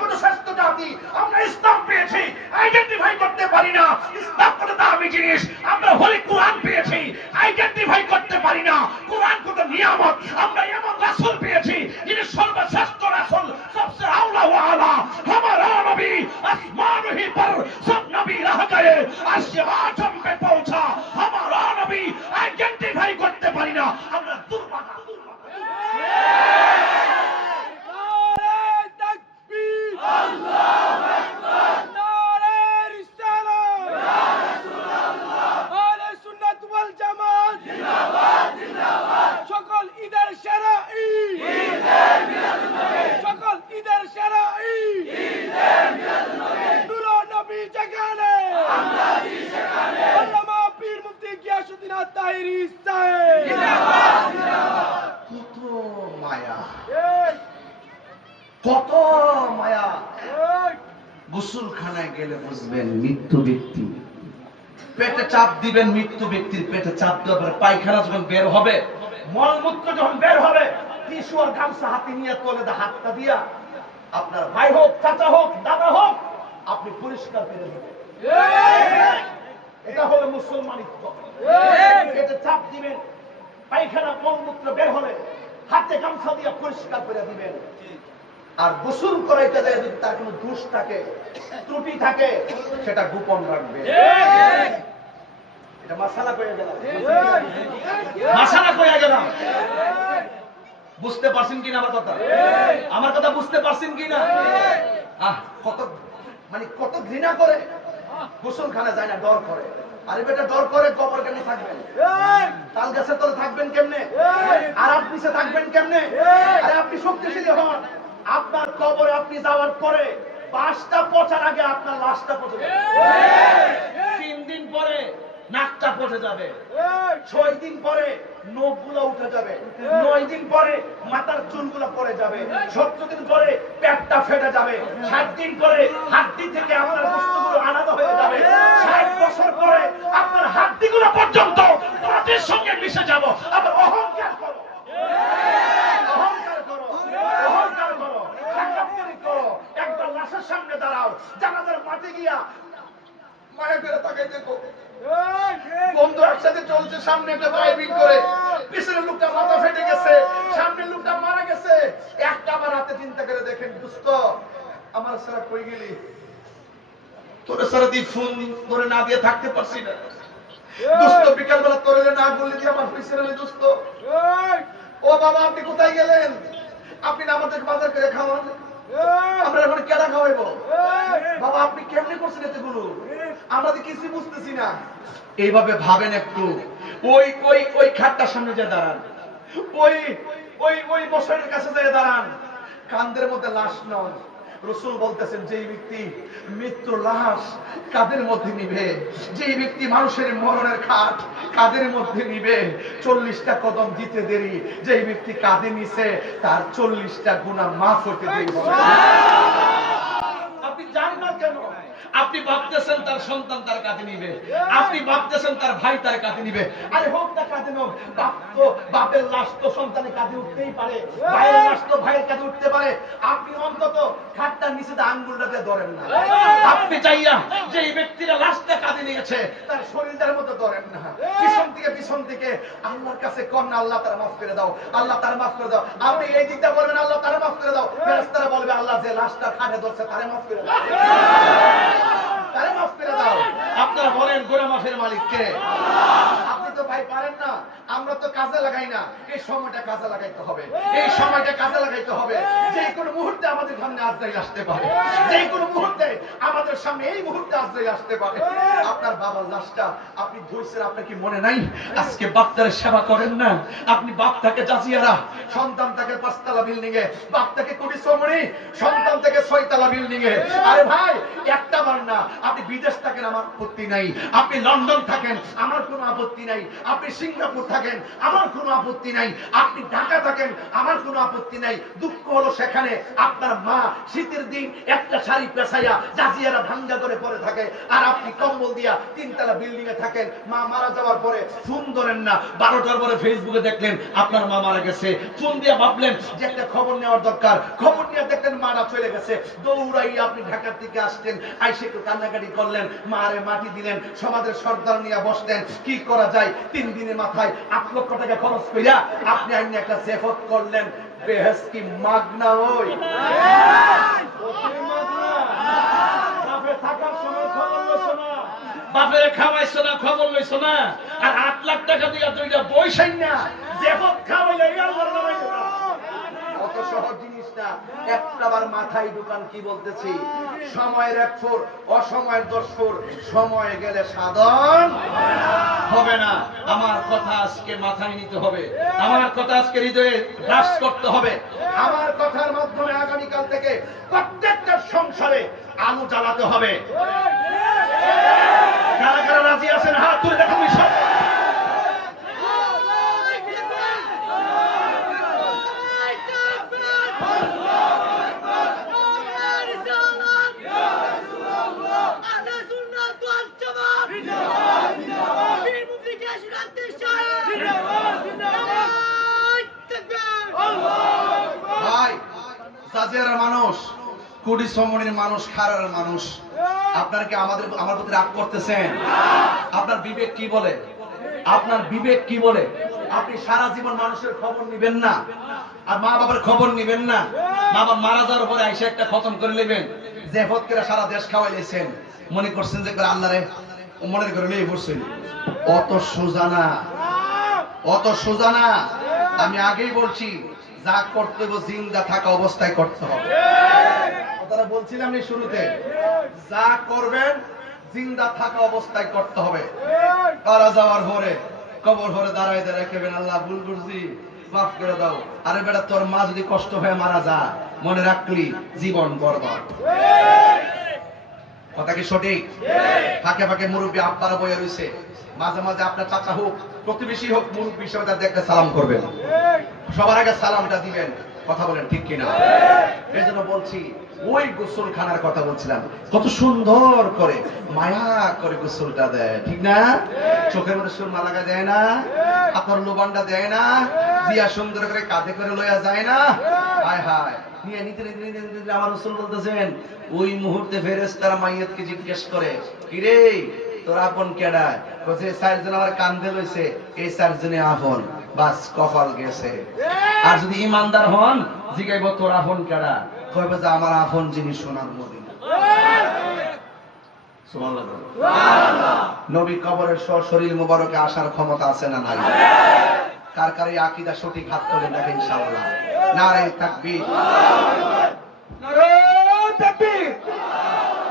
কোন স্বাস্থ্য জাতি আমরা ইসলাম পেয়েছি আইডেন্টিফাই করতে পারি না, ইসলাম কত দামি জিনিস, আমরা হোলি কোরআন পেয়েছি আইডেন্টিফাই করতে পারি না, কোরআন কত নিয়ামত, আমরা এমন রাসূল পেয়েছি যিনি সর্বশ্রেষ্ঠ রাসূল, সবচেয়ে আউলা ওয়া আলা, हमारा नबी आसमान ही पर सब नबी रह गए, अर्श आजम पे पहुंचा, हमारा नबी आइडेंटिफाई করতে পারি না, আমরা দুর্ভাগা। কত মায়া। গোসলখানায় গেলে বুঝবেন মৃত্যু ব্যক্তি, পেটে চাপ দিবেন, মৃত্যু ব্যক্তির পেটে চাপ দেওয়ার পরে পায়খানা যখন বের হবে, মলমূত্র যখন বের হবে, টিস্যু আর গামছা হাতে নিয়ে তোলে হাতটা দিয়া আপনার ভাই হোক, চাচা হোক, দাদা হোক, আপনি পরিষ্কার করে দেবেন। এটা হলো মুসলমানিত্ব। পেটে চাপ দিবেন, পায়খানা মলমূত্র বের হলে হাতে গামছা দিয়ে পরিষ্কার করে দিবেন। আর গোসল করাইতে যায় যদি তার কোনো দোষ থাকে, ত্রুটি থাকে, সেটা গোপন রাখবে। এটা মাসালা কইয়া গেলাম, মাসালা কইয়া গেলাম। বুঝতে পারছেন কিনা আমার কথা? আমার কথা বুঝতে পারছেন কিনা? কত মানে কত ঘৃণা করে গোসলখানা যায় না, ডর করে। আরে বেটা, ডর করে কবর কেন থাকবেন? তাল গাছের তলে থাকবেন কেমনে? আর আপনি নিচে থাকবেন কেমনে? আরে আপনি শক্তিশালী হন। আপনার কবরে আপনি যাওয়ার পরে বাসটা পচার আগে আপনার লাশটা পচে যাবে। 3 দিন পরে নাকটা পচে যাবে, 6 দিন পরে নখগুলো উঠে যাবে, 9 দিন পরে মাথার চুলগুলো পড়ে যাবে, 70 দিন পরে পেটটা ফেটে যাবে, 60 দিন পরে হাড্ডি থেকে আপনার বস্তুগুলো আলাদা হয়ে যাবে, 60 বছর পরে আপনার হাড্ডিগুলো পর্যন্ত মাটির সঙ্গে মিশে যাব। আবার অহংকার করো, অহংকার করো, অহংকার করো, টাকাপুরি করো। একবার লাশের সামনে দাঁড়াও, জানাজার মাঠে গিয়া মায়া করে তাকাই দেখো, বন্ধু একসাথে চলছে, সামনে একটা ড্রাইভিং করে, পিছনের লোকটা মাথা ফেটে গেছে, সামনের লোকটা মারা গেছে। একটা বার রাতে চিন্তা করে দেখেন, দোস্ত আমার সারা কই গেলি? তোর সারা দিয়ে ফোন ধরে না দিয়ে থাকতে পারছি না দোস্ত, বিকালবেলা তোরে না বললি যে আমার হইছে রে দোস্ত। ও বাবা, আপনি কোথায় গেলেন? আপনি না আমাদের বাজার করে খাওয়ান, আমরা এখন কেডা খাওয়াইবো? বাবা আপনি কেমনে করছেন এতগুলো? আমরা তো কিছু বুঝতেছি না। এইভাবে ভাবেন একটু। ওই ওই ওই খাটটার সামনে যে দাঁড়ান, ওই ওই ওই মশারির কাছে যে দাঁড়ান, কান্দের মধ্যে লাশ নন। রাসূল বলতেছেন, যেই ব্যক্তি মৃত্যু লাশ কাদের মধ্যে নিবে, যেই ব্যক্তি মানুষের মরণের খাট কাদের মধ্যে নিবে, 40টা কদম দিতে দেরি যেই ব্যক্তি কাঁধে নিছে তার 40টা গুনাহ মাফ হতে দেরি। আপনি জানেন না কেন? আপনি ভাবতেছেন তার সন্তান তার কাঁধে নিবে, আপনি ভাবতেছেন তার ভাই তার কাঁধে নিবে। আরে হোক না কাঁধে নোক, বাপ তো বাপের লাশ তো সন্তানের কাঁধে উঠতেই পারে, ভাইয়ের লাশ তো ভাইয়ের কাঁধে উঠতে পারে। আপনি অন্তত খাটটার নিচে আঙ্গুলটা দিয়ে ধরেন না। আপনি চাইয়া যে এই ব্যক্তিরা লাশটা কাঁধে নিয়েছে তার শরীরটার মতো ধরেন না, পিছন থেকে আল্লাহর কাছে কোন না, আল্লাহ তার মাফ করে দাও, আল্লাহ তার মাফ করে দাও। আপনি এই দিকটা বলবেন, আল্লাহ তার মাফ করে দাও, ফেরেশতারা বলবে, আল্লাহ যে লাশটা কাঁধে ধরছে তারে মাফ করে দাও, তারে মাফ করে দাও। আপনারা বলেন গুনাহ মাফের মালিক কে? আপনি তো ভাই পারেন না, আমরা তো কাজে লাগাই না। এই সময়টা কাজে লাগাইতে হবে, এই সময়টা কাজে লাগাইতে হবে। যে কোনো মুহূর্তে আমাদের সামনে আজরাইল আসতে পারে, যে কোনো মুহূর্তে আমাদের সামনে এই মুহূর্তে আজরাইল আসতে পারে। আপনার বাবার লাশটা আপনি ধরছেন, আপনার কি মনে নাই আজকে বাপটার সেবা করেন না? আপনি বাপটাকে জাজিয়ারা, সন্তান তাকে 5 তলা বিল্ডিং এ, বাপটাকে কোটি সমনি, সন্তান থেকে 6 তলা বিল্ডিং এ। আরে ভাই একটা বার না, আপনি বিদেশ থাকেন আমার আপত্তি নাই, আপনি লন্ডন থাকেন আমার কোনো আপত্তি নাই, আপনি সিঙ্গাপুর থাকেন আমার কোনো আপত্তি নাই, আপনি ঢাকা থাকেন আমার কোনো আপত্তি নাই। দুঃখ হলো সেখানে আপনার মা শীতের দিন একটা শাড়ি পেছাইয়া জাজিয়ারা ভাঙ্গা করে পরে থাকে, আর আপনি কম্বল দিয়া 3 তলা বিল্ডিং এ থাকেন। মা মারা যাওয়ার পরে ফোন ধরেন না, 12টার পরে ফেসবুকে দেখলেন আপনার মা মারা গেছে, ফোন দিয়া ভাবলেন যে একটা খবর নেওয়ার দরকার, খবর নিয়ে দেখলেন মারা চলে গেছে, দৌড়াইয়া আপনি ঢাকার থেকে আসতেন, আইসে একটু কান্নাকাটি করলেন, মারে মাটি দিলেন, সমাজের সর্দার নিয়ে বসলেন। কি করা যায়, 3 দিনের মাথায় 8 লক্ষ টাকা খরচ কইরা আপনি আইনে একটা সেফত করলেন। বেহেস কি মাগনা? ওই থাকার সময় খবর লইছো না, বাপের খাওয়াইছো না, খবর লইছো না, আর 8 লাখ টাকা দিয়া দুইটা বই সাইন না সেফত খাওয়াইলে আল্লাহর নামে কত সহজ জিনিস না। একটাবার মাথায় দোকান কি বলতেছি, সময়ের 1 ফুর অসময়ের 10 ফুর, সময় গেলে সাধন হবে না। আমার কথা আজকে মাথায় নিতে হবে, আমার কথা আজকে হৃদয়ে গ্রাস করতে হবে। আমার কথার মাধ্যমে আগামীকাল থেকে প্রত্যেকটা সংসারে আলো জ্বালাতে হবে। কারা কারা রাজি আছেন হাত তুলে দেখুন। ভাই জাজিয়ার মানুষ, কুড়ি সমনির মানুষ, খারার মানুষ, আপনারা কি আমার প্রতি রাগ করতেছেন? আপনার বিবেক কি বলে? আপনার বিবেক কি বলে? আপনি সারা জীবন মানুষের খবর নিবেন না? আর মা বাবার খবর নিবেন না। মা বাবা মারা যাওয়ার পরে আইসা একটা খতম করে নেবেন, যে ফতকেরা সারা দেশ খাওয়াইলেছেন, মনে করছেন যে আল্লাহ রে মনের করে নিয়ে পড়ছেন। অত সোজা না, অত সোজা না। আমি আগেই বলছি, যা করতে হবে জিন্দা থাকা অবস্থায় করতে হবে। কথাটা বলছিলাম নি শুরুতে, যা করবেন জিন্দা থাকা অবস্থায় করতে হবে। মারা যাওয়ার পরে কবর ভরে দাঁড়ায় দাঁড়ায় কেবেন, আল্লাহ ভুল করছি, মাফ করে দাও। আরে বেটা, তোর মা যদি কষ্ট হয়ে মারা যা, মনে রাখলি জীবন বরবাদ। কথা কি সঠিক? ফাঁকে ফাঁকে মুরব্বী আব্বারা বয়ে রয়েছে, মাঝে মাঝে আপনার চাচা হোক, প্রতিবেশী হোক, মুরব্বী হিসেবে তার দেখতে সালাম করবেন, সবার আগে সালামটা দিবেন। কথা বলেন ঠিক কিনা? এই জন্য বলছি, ওই গোসলখানার কথা বলছিলাম, কত সুন্দর করে মায়া করে গোসলটা দেয়, ঠিক না? চোখের মধ্যে সুরমা লাগা যায় না, আপনার লোবানটা দেয় না, দিয়া সুন্দর করে কাঁধে করে লইয়া যায় না। হায় হায়, নিয়ে নিতে নিতে নিতে নিতে আমার রাসূল বলতেছেন, ওই মুহূর্তে ফেরেশতারা মাইয়াতকে জিজ্ঞেস করে, কি রে তোর আপন কেডা? কইছে চারজন আমার কান্দে লইছে, এই চারজনে আপন। বাস কপাল গেছে। আর যদি ইমানদার হন, জিগাইব তোর আপন কেডা? কইবে যে আমার আপন যিনি সোনার মদিনা। সুবহানাল্লাহ, সুবহানাল্লাহ। নবী কবরের শরীর মুবারকে আসার ক্ষমতা আছে না নাই? কার কার এই আকীদা সঠিক, হাত তুলে দেখেন ইনশাআল্লাহ। নারে তাকবীর, নারে তাকবীর,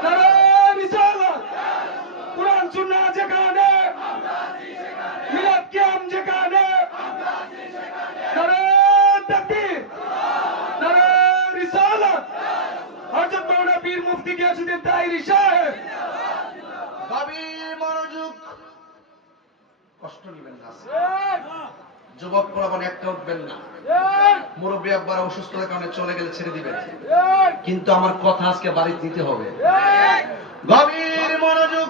নারে রিসালাত। কুরআন সুন্নাহ যেখানে, মিলাদ কিয়াম যেখানে, নারে তাকবীর, নারে রিসালাত। হযরত মাওলানা পীর মুফতি গিয়াসউদ্দিন তাহিরি সাহেব। গভীর মনোযোগ, কষ্ট নিবেন না। যুবক পোলাপান একটা উঠবেন না, মুরব্বী আব্বারা অসুস্থতার কারণে চলে গেলে ছেড়ে দিবেন, কিন্তু আমার কথা আজকে বাড়িতে দিতে হবে। গভীর মনোযোগ,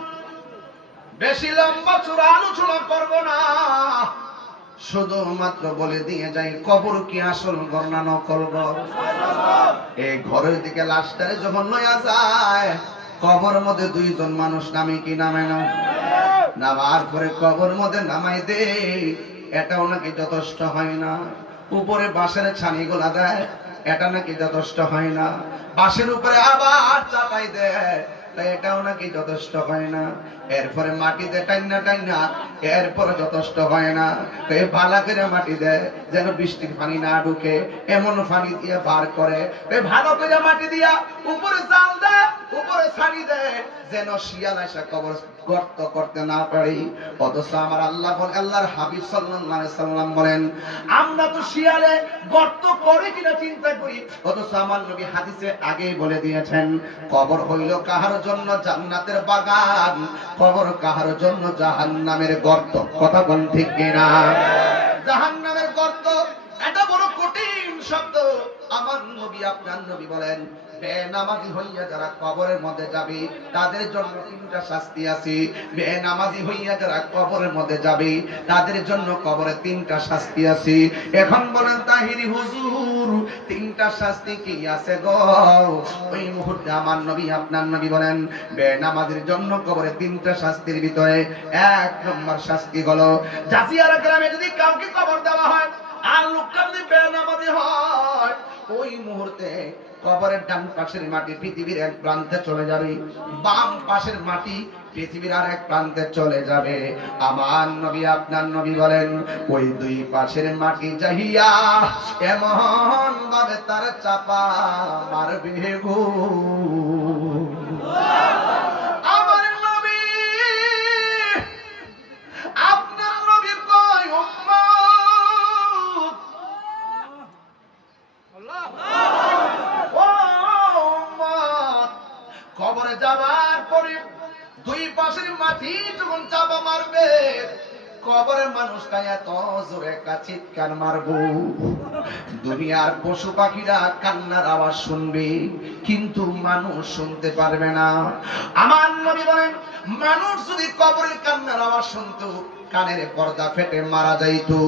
বেশি লম্বা চূড়া আলোচনা করব না, শুধুমাত্র বলে দিয়ে যাই, কবর কি আসল ঘর না নকল ঘর? এই ঘরের দিকে লাশটারে যখন লইয়া যায়, কবর মধ্যে দুইজন মানুষ নামে কি নামে না? নামার পরে কবর মধ্যে নামাই দে, এটাও নাকি যথেষ্ট হয় না। উপরে বাঁশের ছানি গোলা দেয়, এটা নাকি যথেষ্ট হয় না। বাঁশের উপরে আবার চাপাই দেয়, এটাও নাকি যথেষ্ট হয় না। এরপরে মাটিতে টাইনা টাইনা, এরপরে যথেষ্ট হয় না। ভালো করে মাটি দেয়, যেন বৃষ্টির পানি না ঢুকে, এমন পানি দিয়ে বার করে। ভালো করে মাটি দিয়া উপরে জাল দেয়, উপরে ছাড়ি দেয়, যেন শিয়াল এসে কবর গর্ত করতে না পারি। অথচ আমার আল্লাহ বলেন, আল্লাহর হাবিব সাল্লাল্লাহু আলাইহি সাল্লাম বলেন, আমরা তো শিয়ালে গর্ত করে কিনা চিন্তা করি, অথচ আমার নবী হাদিসে আগেই বলে দিয়েছেন, কবর হইল কাহার জন্য জান্নাতের বাগান, কবর কাহার জন্য জাহান্নামের গর্ত। কথা বল ঠিক কিনা? জাহান্নামের গর্ত, এটা বড় কঠিন শব্দ। আমার নবী, আপনার নবী বলেন, বেনামাজি হইয়া যারা কবরের মধ্যে যাবে, তাদের জন্য তিনটা শাস্তি আছে। বেনামাজি হইয়া যারা কবরের মধ্যে যাবে, তাদের জন্য কবরে তিনটা শাস্তি আছে। এখন বলেন তাহিরি হুজুর, তিনটা শাস্তি কি আছে গো? ওই মুহূর্তে আমার নবী, আপনার নবী বলেন, বেনামাজির জন্য কবরে তিনটা শাস্তির ভিতরে এক নম্বর শাস্তি হলো, জাজিয়ারা গ্রামে যদি কাউকে কবর দেওয়া হয় আর লোকটা যদি বেনামাজি হয়, ওই মুহূর্তে কবরের ডান পাশের মাটি পৃথিবীর এক প্রান্তে চলে যাবে, বাম পাশের মাটি পৃথিবীর আর এক প্রান্তে চলে যাবে। আমার নবী, আপনার নবী বলেন, ওই দুই পাশের মাটি যাইয়া এমন ভাবে তার চাপা মারবে গো। আমার নবী, আপনার নবী কয়, উম্মত, কবরে যাবার পরে দুই পাশের মাটি যখন চাপা মারবে, কবরের মানুষটা এত জোরে একটা চিৎকার মারবো, দুনিয়ার পশু পাখিরা কান্নার আওয়াজ শুনবে, কিন্তু মানুষ শুনতে পারবে না। আমার নবী বলেন, মানুষ যদি কবরের কান্নার আওয়াজ শুনতো, কানের পর্দা ফেটে মারা যাইতো।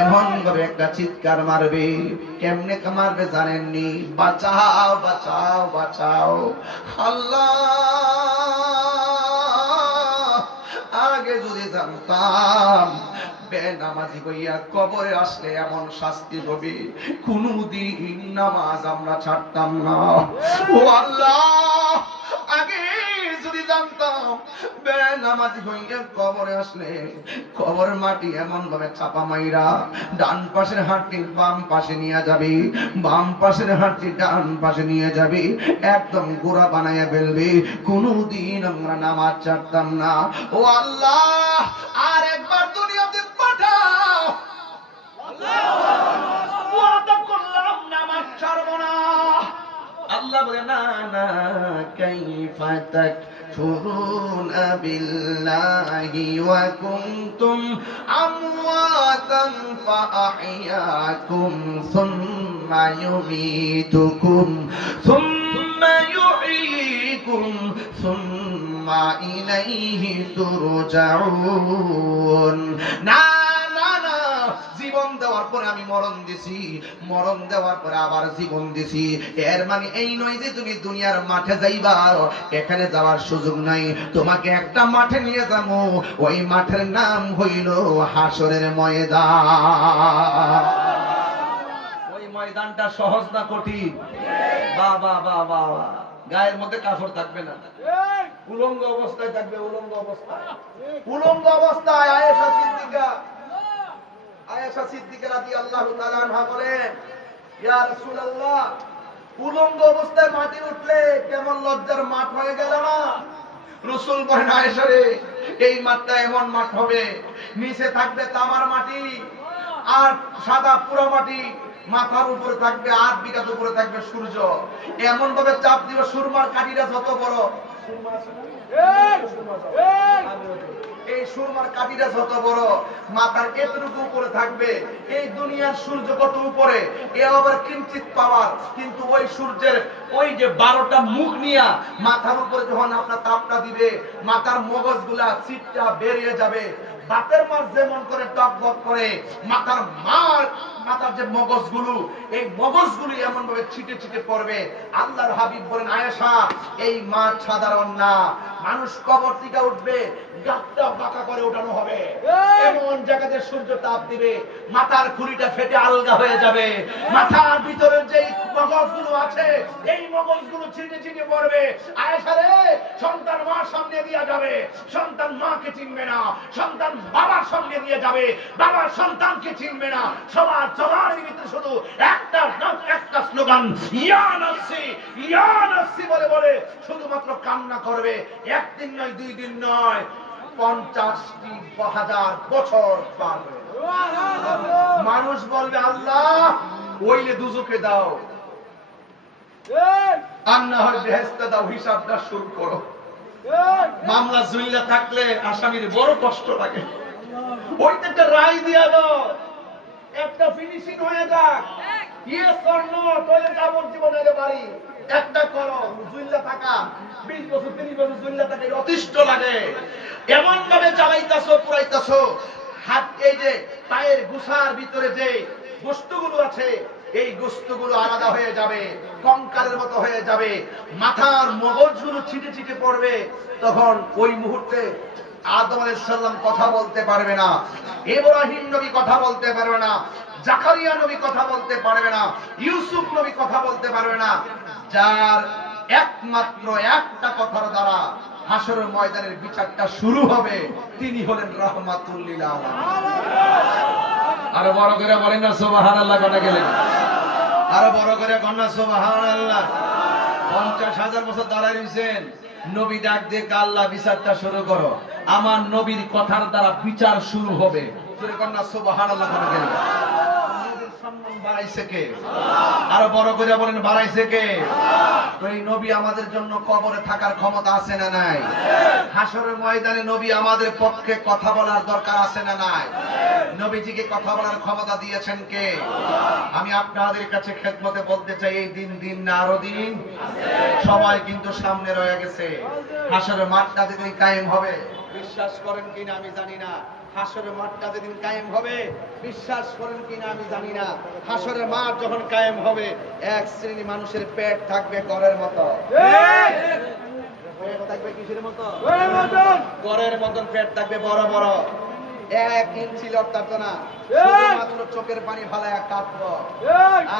এমন ভাবে একটা চিৎকার মারবে, কেমনে মারবে জানেননি? বাঁচাও বাঁচাও বাঁচাও, আল্লাহ আগে যদি জানতাম বেনামাজি হইয়া কবরে আসলে এমন শাস্তি হবে, কোনদিন নামাজ আমরা ছাড়তাম না। ও আল্লাহ, আগে যদি জানতাম বেনামাজি হইয়া কবরে আসলে কবরের মাটি এমন ভাবে চাপা মাইরা ডান পাশের হাতটি বাম পাশে নিয়ে যাবে, বাম পাশের হাতটি ডান পাশে নিয়ে যাবে, একদম গোড়া বানাইয়া ফেলবে, কোনদিন আমরা নামাজ ছাড়তাম না। ও আল্লাহ, আর একবার দুনিয়াতে পাঠাও। ওয়াদা করলাম নামাজ ছাড়বো না। আল্লাহ বলে না না, কাইফা তাকফুরুনা বিল্লাহি ওয়া কুনতুম আমওয়াতান ফাআহইয়াকুম সুম্মা ইউমীতুকুম সুম্মা ইউহয়ীকুম সুম্মা ইলাইহি তুরজাউন। না না না, জীবন দেওয়ার পরে আমি মরণ দিছি, মরণ দেওয়ার পরে আবার জীবন দিছি, এর মানে এই নয় যে তুমি দুনিয়ার মাঠে যাইবা, এখানে যাওয়ার সুযোগ নাই। তোমাকে একটা মাঠে নিয়ে যাবো, ওই মাঠের নাম হইল হাসরের ময়দান। ওই ময়দানটা সহজ না কঠিন? বাবা বাবা, গায়ের মধ্যে কাপড় থাকবে না, উলঙ্গ অবস্থায় থাকবে, উলঙ্গ অবস্থায়। উলঙ্গ অবস্থায় আয়েশা সিদ্দিকা রাদিয়াল্লাহু তাআলা আনহা বলেন, ইয়া রাসূলুল্লাহ, উলঙ্গ অবস্থায় মাটি উঠলে কেমন লজ্জার মাঠ হয়ে গেল না? রাসূল বলেন, আয়েশা রে, এই মাঠটা এমন মাঠ হবে, নিচে থাকবে তামার মাটি আর সাদা পুরো মাটি, মাথার উপরে থাকবে 8 বিঘা উপরে থাকবে সূর্য, এমন ভাবে চাপ দিব সুরমার কাঠিটা যত বড়, এই সুরমার কাঠিটা যত বড়, মাথার এতটুকু উপরে থাকবে। এই দুনিয়ার সূর্য কত উপরে, এ আবার কিঞ্চিত পাওয়ার, কিন্তু ওই সূর্যের ওই যে 12টা মুখ নিয়া মাথার উপরে যখন আপনার তাপটা দিবে, মাথার মগজগুলা চিটটা বেরিয়ে যাবে। বাতের মাছ যেমন করে টকবক করে, মাথার যে মগজগুলো, এই মগজগুলো এমন ভাবে ছিটে ছিটে পড়বে। আল্লাহর হাবিব বলেন, আয়েশা, এই মাঠ সাধারণ না, মানুষ কবর থেকে উঠবে, গাঁটটা বাঁকা করে ওঠানো হবে, এমন জায়গাতে সূর্য তাপ দিবে, মাথার খুলিটা ফেটে আলগা হয়ে যাবে, মাথার ভিতরে যে মগজগুলো আছে এই মগজগুলো ছিটে ছিটে পড়বে। আয়েশা রে, সন্তান মার সামনে দিয়ে যাবে, সন্তান মাকে চিনবে না, সন্তান বাবার সামনে দিয়ে যাবে, বাবার সন্তানকে চিনবে না, সবার চলার ভিতরে শুধু একটা স্লোগান, ইয়া নাফসি ইয়া নাফসি বলে বলে শুধুমাত্র কান্না করবে। একদিন নয়, 2 দিন নয়, 50,000 বছর পার হবে। মানুষ বলবে, আল্লাহ ওইলে দুজকে দাও, আর না হয় বেহেশতে দাও, হিসাবটা শুরু করো। মামলা জুইলা থাকলে আসামির বড় কষ্ট লাগে, ওইটা একটা রায় দিয়া দাও, একটা ফিনিশিং হয়ে যাক, ইয়েস অর নো, তোলে যাবজ্জীবন এর বাড়ি একটা করো। জুইলা থাকা 20 বছর 30 বছর জুইলা থাকা অতিষ্ঠ লাগে, এমন ভাবে চালাইতাছো পুরাইতাছো, হাত এই যে পায়ের গুছার ভিতরে যে গোশতগুলো আছে, এই গোশতগুলো আলাদা হয়ে যাবে, কঙ্কালের মতো হয়ে যাবে, মাথার মগজগুলো ছিটে ছিটে পড়বে। তখন ওই মুহূর্তে আদম আলাইহিস সালাম কথা বলতে পারবে না, ইব্রাহিম নবী কথা বলতে পারবে না, জাকারিয়া নবী কথা বলতে পারবে না, ইউসুফ নবী কথা বলতে পারবে না। যার একমাত্র একটা কথার দ্বারা হাসরের ময়দানের বিচারটা শুরু হবে, তিনি হলেন রাহমাতুল লিল আলামিন। আরো বড় করে বলেন না সুবহানাল্লাহ, কথা গেলেন আরো বড় করে কন্যা সুবহানাল্লাহ। 50,000 বছর দাঁড়ায় রয়েছেন, নবী ডাক দিয়ে, আল্লাহ বিচারটা শুরু করো, আমার নবীর কথার দ্বারা বিচার শুরু হবে। জোরে কন্যা সুবহানাল্লাহ, কথা গেলেন। সম্মান বাড়াইছে কে? আরো বড় করে বলেন, বাড়াইছে কে? তো এই নবী আমাদের জন্য কবরে থাকার ক্ষমতা আছে না নাই? হাসরের ময়দানে নবী আমাদের পক্ষে কথা বলার দরকার আছে না নাই? নবীজিকে কথা বলার ক্ষমতা দিয়েছেন কে? আমি আপনাদের কাছে খেদমতে বলতে চাই, এই দিন না আরো দিন, সময় কিন্তু সামনে রয়ে গেছে। হাসরের মাঠটা যেদিন কায়েম হবে, বিশ্বাস করেন কিনা আমি জানি না, হাসরের মাঠটা যেদিন কায়েম হবে, বিশ্বাস করেন কিনা আমি জানি না, হাসরের মাঠ যখন কায়েম হবে, এক শ্রেণী মানুষের পেট থাকবে ঘরের মতো। পেট থাকবে কিসের মতো? ঘরের মতন পেট থাকবে, বড় বড়। 1 ইঞ্চি লড়তাতো না, শুধুমাত্র চোখের পানি ফালায় কাঁদতো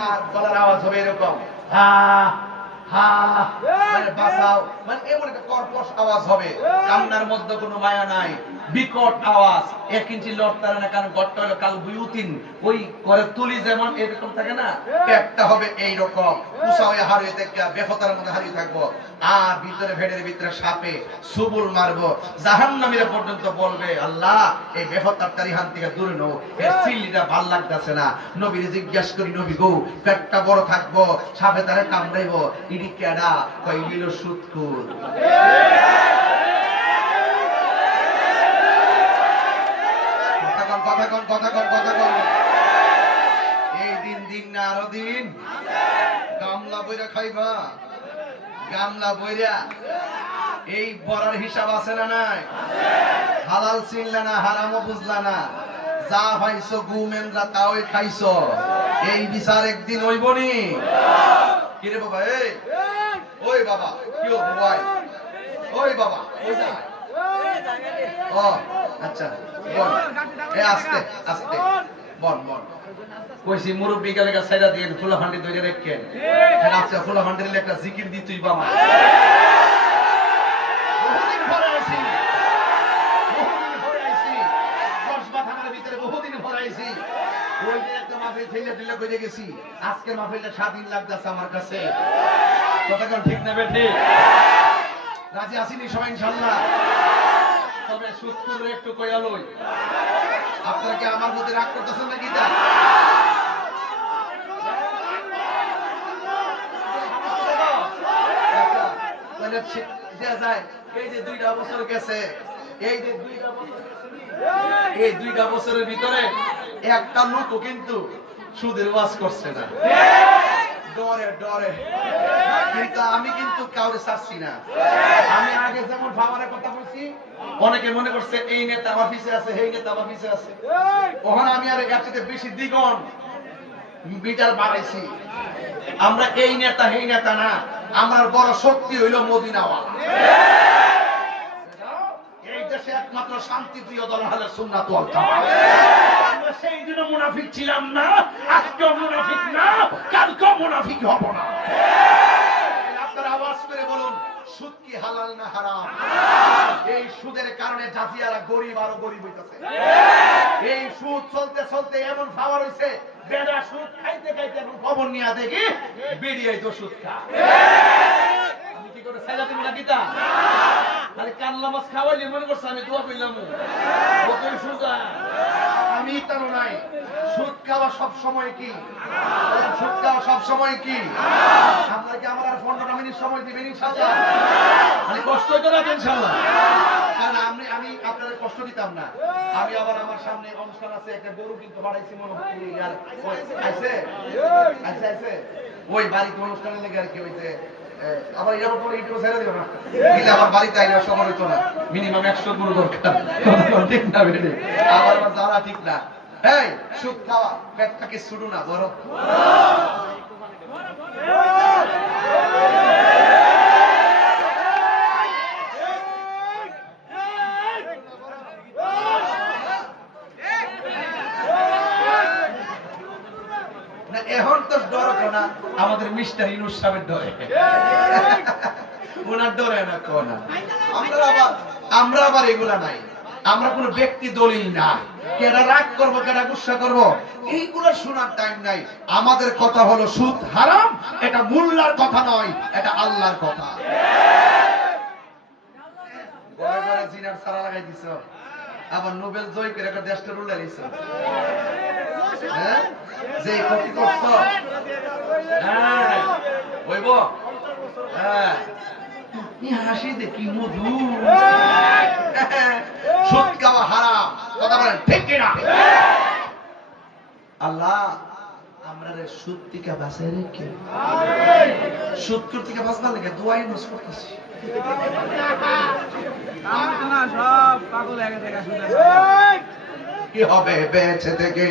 আর গলার আওয়াজ হবে এরকম, হা হা, মানে বাঁচাও, মানে এমন একটা কর্কশ আওয়াজ হবে, কান্নার মধ্যে কোনো মায়া নাই, বিকট আওয়াজ। 1 ইঞ্চি লড়তারে না, কারণ গড়টা হলো কাল বুয়ুতিন, ওই করে তুলি যেমন এরকম থাকে না, পেটটা হবে এই রকম উঁচা হয়ে হারিয়ে থেকে বেফতার মধ্যে হারিয়ে থাকবো, আর ভিতরে ভেড়ের ভিতরে সাপে সুবুল মারবো। জাহান্নামীরা পর্যন্ত বলবে, আল্লাহ এই বেফতার তারিহান থেকে দূরে নাও, এর সিলিটা ভাল লাগতেছে না। নবীরে জিজ্ঞেস করি, নবী গো পেটটা বড় থাকবো, সাপে তারে কামড়াইবো, ইডি কেডা? কই ইলো সুদকুর। কথা কন। এই দিন দিন না আরো দিন, গামলা বইরা খাইবা, গামলা বইরা। এই বড়ার হিসাব আছে না নাই? হালাল চিনলা না, হারামও বুঝলা না, যা পাইছো গুমেনরা তাওই খাইছো, এই বিচার একদিন হইবনি। কিরে বাবা, এই ওই বাবা, কি হল ভাই? ওই বাবা, ওই যা। ও আচ্ছা, বল এ আস্তে আস্তে বল বল। কইছি মুরব্বি গেলে সাইডা দিয়ে ফুলা ফান্ডি ধরে রাখেন, হ্যাঁ আচ্ছা ফুলা ফান্ডির একটা জিকির দি তুই বাবা। বহুদিন পরে আইছি, কসবাখানার ভিতরে বহুদিন পরে আইছি। ওই যে একটা মাহফিল ঠেলে ঠেলে কইতে গেছি, আজকের মাহফিলটা স্বাধীন লাগতেছে আমার কাছে। কতক্ষণ ঠিক নেবে? ঠিক রাজি আসিনি সবাই ইনশাআল্লাহ? তবে সুদ করে একটু কইয়া লই, আপনারা কি আমার মধ্যে রাগ করতেছেন নাকি? তা দেয়া যায়। এই যে 2টা বছর গেছে, এই যে 2টা বছরের ভিতরে একটা লোকও কিন্তু সুদের ওয়াজ করছে না, ডরে ডরে। কিন্তু আমি কিন্তু কাউরে ছাড়ছি না। আমি আগে যেমন ভাবারের কথা বলছি, অনেকে মনে করছে এই নেতা আমার পিছে আছে, এই নেতা আমার পিছে আছে। ওখানে আমি আর এর চেয়ে বেশি দ্বিগুণ মিটার বাড়াইছি। আমরা এই নেতা এই নেতা না, আমার বড় শক্তি হইল মদিনাওয়ালা। এই দেশে একমাত্র শান্তিপ্রিয় দল হলো সুন্নাত ওয়াল জামাত। আমরা সেই দিন মুনাফিক ছিলাম না, আজকেও মুনাফিক না, কালকেও মুনাফিক হব না। আপনারা আওয়াজ করে বলুন, সুদ কি হালাল না হারাম? এই সুদের কারণে জাজিয়ারা গরিব আরো গরিব হইতেছে। এই সুদ চলতে চলতে এমন খাবার হইছে, বেড়া সুদ খাইতে খাইতে এখন খবর নিয়ে দেখি বেরিয়ে তো সুদ খা। আমি কি করে সাইলা দিব নাকি? তা আরে কানলা মাছ খাওয়াইলে মনে করছে আমি দোয়া কইলাম, ও কই সুজা আমি তার নাই। সুদ খাওয়া সব সময় কি? সুদ খাওয়া সব সময় কি? আমরা কি আমার আর 15 মিনিট সময় দিবেন ইনশাআল্লাহ? মানে কষ্ট হইতো না ইনশাআল্লাহ? কারণ আমি আপনাদের কষ্ট দিতাম না। আমি আবার আমার সামনে অনুষ্ঠান আছে, একটা গরু কিন্তু বাড়াইছি মনে হয়। আর আছে আছে আছে ওই বাড়িতে অনুষ্ঠানের লেগে আর কি হইছে। আবার এর উপর ইটো ছেড়ে দিও না, দিলে আমার বাড়িতে আইলে সময় হইতো না। মিনিমাম 100 গরু দরকার, ঠিক না বেড়ে? আবার যারা ঠিক না। এই সুদ খাওয়া পেটটাকে শুরু না বড়। এখন তো ডর না, আমাদের মিস্টার ইনুস সাহেবের ডরে, ওনার ডরে না কোনা। আমরা আবার এগুলা নাই, আমরা কোন ব্যক্তি দলিল না, কেডা রাগ করবো কেডা গুসা করবো এইগুলো শোনার টাইম নাই। আমাদের কথা হলো সুদ হারাম, এটা মোল্লার কথা নয়, এটা আল্লাহর কথা। ঘরে ঘরে জিনার সারা লাগাই দিছ, আবার নোবেল জয় করে একটা দেশটা রুলে দিছ। হ্যাঁ যে ক্ষতি করছ, হ্যাঁ হইব। হ্যাঁ হাসি দেখি মধু। সুদ খাওয়া হারাম, কথা বলেন ঠিক কিনা? আল্লাহ আমরা সুদ থেকে বাঁচাই রেখে, সুদ থেকে বাঁচবার লেগে দোয়াই নষ্ট করতেছি। কি হবে বেঁচে থেকে?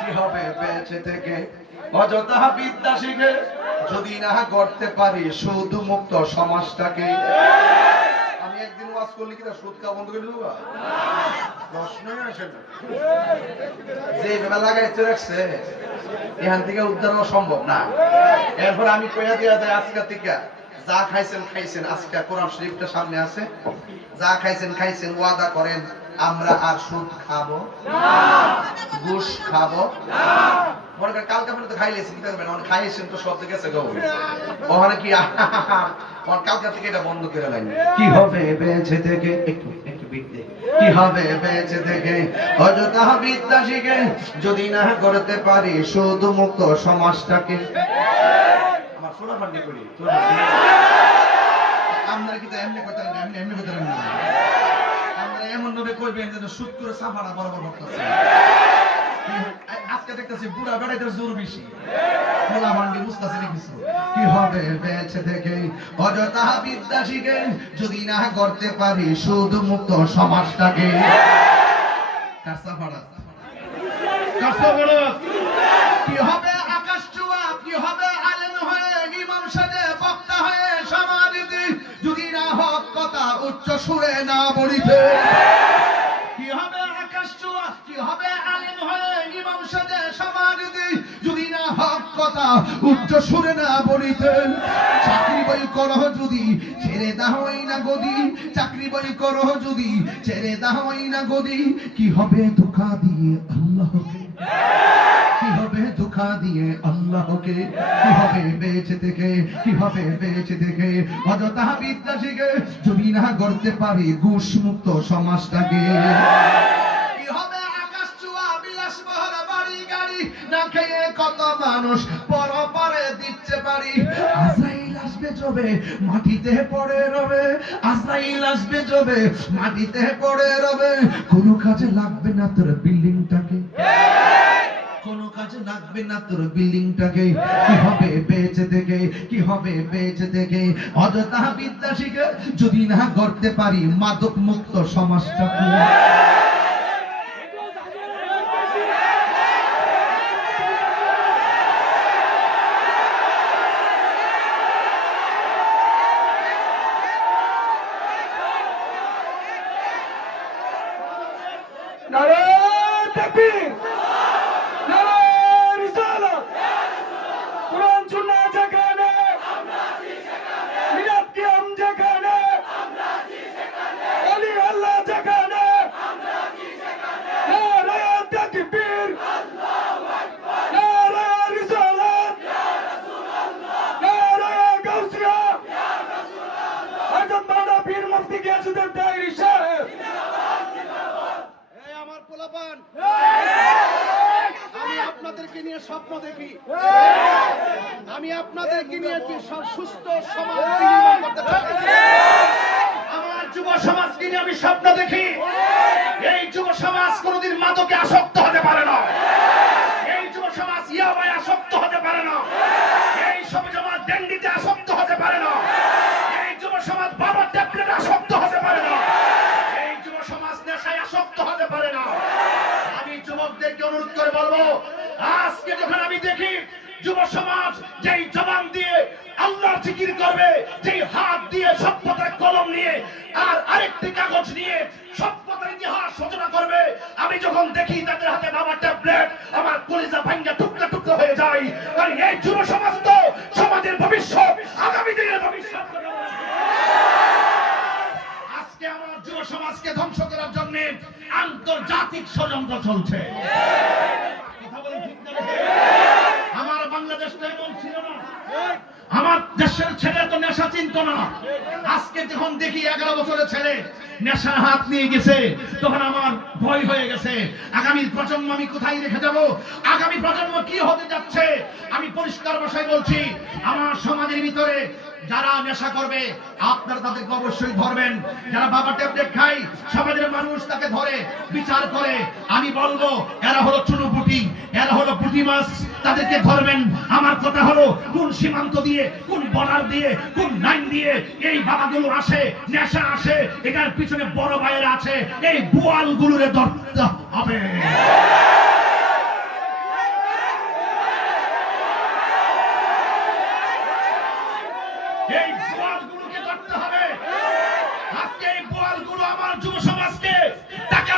কি হবে বেঁচে থেকে? অযথা বিদ্যা শিখে যদি না করতে পারি সুদ মুক্ত সমাজটাকে। আমি আমি একদিন ওয়াজ করলে কি তার সুদ খাওয়া বন্ধ করে দেবো? প্রশ্নই আসে না। যে এভাবে লাগাইতে রাখছে এখান থেকে উদ্ধার হওয়া সম্ভব না। এরপর আমি কইয়া দিয়া যায় আজকে থেকে যা খাইছেন খাইছেন, আজকে কোরআন শরীফটা সামনে আছে, যা খাইছেন খাইছেন, ওয়াদা করেন আমরা আর সুদ খাবো না, ঘুষ খাবো না। মনে করেন কালকে পর্যন্ত খাইলেছেন কি করবেন, অন খাইছেন তো সব থেকে গেছে গো, ওখানে কি অন কালকে থেকে এটা বন্ধ করে লাইন। কি হবে বেঁচে থেকে একটু একটু বিদ্যে, কি হবে বেঁচে থেকে অযথা বিদ্যা শিখে যদি না করতে পারি সুদ মুক্ত সমাজটাকে। আমার সোনা ফান্ডি করি আমরা কি তো এমনি করতে না, এমনি এমনি করতে না, আমরা এমন ভাবে কইবেন যেন সুদ করে সাফাড়া বরাবর করতেছে। আজকে দেখতেছি বুড়া বেড়াইতে জোর বেশি, খোলা মান্ডি বুঝতেছে না কিছু। কি হবে বেঁচে থেকে অযথা বিদ্যা শিখে যদি না করতে পারি সুদ মুক্ত সমাজটাকে। কাঁচাপাড়া কাঁচাপাড়া কি হবে আকাশ চুয়া, কি হবে আলেম হয়ে ইমাম সাজে বক্তা হয়ে সমাজনীতি যদি না হক কথা উচ্চ সুরে না বলিতে। কি হবে আকাশ চুয়া, কি হবে আলেম হয়ে ইমাম সাজে সমাজনীতি যদি না হক কথা উচ্চ সুরে না বলিতে। চাকরি বই করো যদি ছেড়ে দাওই না গদি, চাকরি বই করো যদি ছেড়ে দাওই না গদি, কি হবে ধোঁকা দিয়ে আল্লাহকে, কি হবে ধোঁকা দিয়ে আল্লাহকে। কি হবে বেঁচে থেকে, কি হবে বেঁচে থেকে অযথা বিদ্যা শিখে যদি না করতে পারি ঘুষ মুক্ত সমাজটাকে। কি হবে আকাশ চুয়া বিলাসবহুল বাড়ি গাড়ি না খেয়ে কত মানুষ পরপারে দিচ্ছে পারি। আজরাইল আসবে জবে মাটিতে পড়ে রবে, আজরাইল আসবে জবে মাটিতে পড়ে রবে, কোনো কাজে লাগবে না তোর বিল্ডিংটাকে, কোনো কাজে লাগবে না তোর বিল্ডিংটাকে। কি হবে বেঁচে থেকে, কি হবে বেঁচে থেকে অযথা বিদ্যা শিখে যদি না করতে পারি মাদক মুক্ত সমাজটাকে। আমি আপনাদেরকে নিয়ে স্বপ্ন দেখি, আমি আপনাদেরকে নিয়ে সুস্থ সমাজ নির্মাণ করতে চাই। আমার যুব সমাজকে নিয়ে আমি স্বপ্ন দেখি, এই যুব সমাজ কোনোদিন মাদকে আসক্ত হতে পারে না, এই যুব সমাজ ইয়াবায় আসক্ত হতে পারে না, এই সব সমাজ ডেন্ডিতে আসক্ত হতে পারে না, এই যুব সমাজ বাবা ট্যাবলেটে আসক্ত হতে পারে না, এই যুব সমাজ নেশায় আসক্ত হতে পারে না। আমি যুবকদেরকে অনুরোধ করে বলবো, আজকে যখন আমি দেখি যুব সমাজ যেই জবান দিয়ে আল্লাহর জিকির করবে, যেই হাত দিয়ে সভ্যতার কলম নিয়ে আর আরেকটি কাগজ নিয়ে সভ্যতার ইতিহাস রচনা করবে, আমি যখন দেখি তাদের হাতে বাবা ট্যাবলেট, আমার কলিজা ভাঙ্গা টুকরা টুকরা হয়ে যায়। কারণ এই যুব সমাজ তো সমাজের ভবিষ্যৎ, আগামী দিনের ভবিষ্যৎ। আজকে আমার যুব সমাজকে ধ্বংস করার জন্য আন্তর্জাতিক ষড়যন্ত্র চলছে। কথা বলেন ঠিক না? আমার বাংলাদেশটা এমন ছিল না, আমার দেশের ছেলে তো নেশা চিনত না। আজকে যখন দেখি 11 বছরের ছেলে নেশা হাত নিয়ে গেছে, তখন আমার ভয় হয়ে গেছে। আগামী প্রজন্ম আমি কোথায় রেখে যাব, আগামী প্রজন্ম কি হতে যাচ্ছে। আমি পরিষ্কার ভাষায় বলছি, আমার সমাজের ভিতরে যারা নেশা করবে আপনারা তাদেরকে অবশ্যই ধরবেন। যারা বাবা ট্যাবলেট খায় সমাজের মানুষ তাকে ধরে বিচার করে। আমি বলবো এরা হলো চুনুপুটি, এরা হলো পুঁটি মাছ, তাদেরকে ধরবেন। আমার কথা হলো কোন সীমান্ত দিয়ে, কোন বর্ডার দিয়ে, কোন লাইন দিয়ে এই বাবাগুলো আসে, নেশা আসে, এটার পিছনে বড় ভাইয়েরা আছে, এই বোয়ালগুলোরে ধরতে হবে। এই বোয়ালগুলোকে ধরতে হবে। আজকে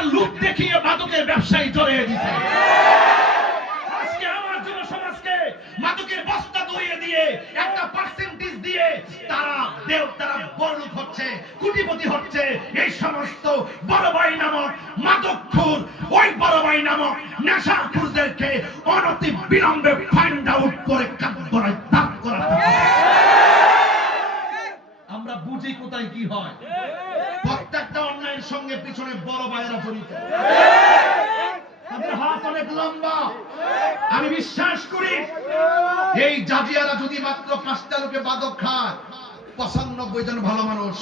টাকার লুট দেখিয়ে মাদকের ব্যবসায়ী জড়িয়ে দিছে। আজকে আমার জন্য সমাজকে মাদকের বস্তা ধরিয়ে দিয়ে একটা পার্সেন্টেজ দিয়ে তারা বড়লোক হচ্ছে, কোটিপতি হচ্ছে। এই সমস্ত বড় ভাই নামক মাদকখোর, ওই বড় ভাই নামক নেশাখোরদেরকে অনতি বিলম্বে ফাইন্ড আউট করে কাঠগড়ায় দাঁড় করাতে হবে। আমরা বুঝি কোথায় কি হয়। প্রত্যেকটা অন্যায়ের সঙ্গে পিছনে বড় ভাইয়েরা জড়িত। তাদের হাত অনেক লম্বা। আমি বিশ্বাস করি এই জাজিয়ারা যদি মাত্র 5টা লোকে মাদক খায়, 95 জন ভালো মানুষ,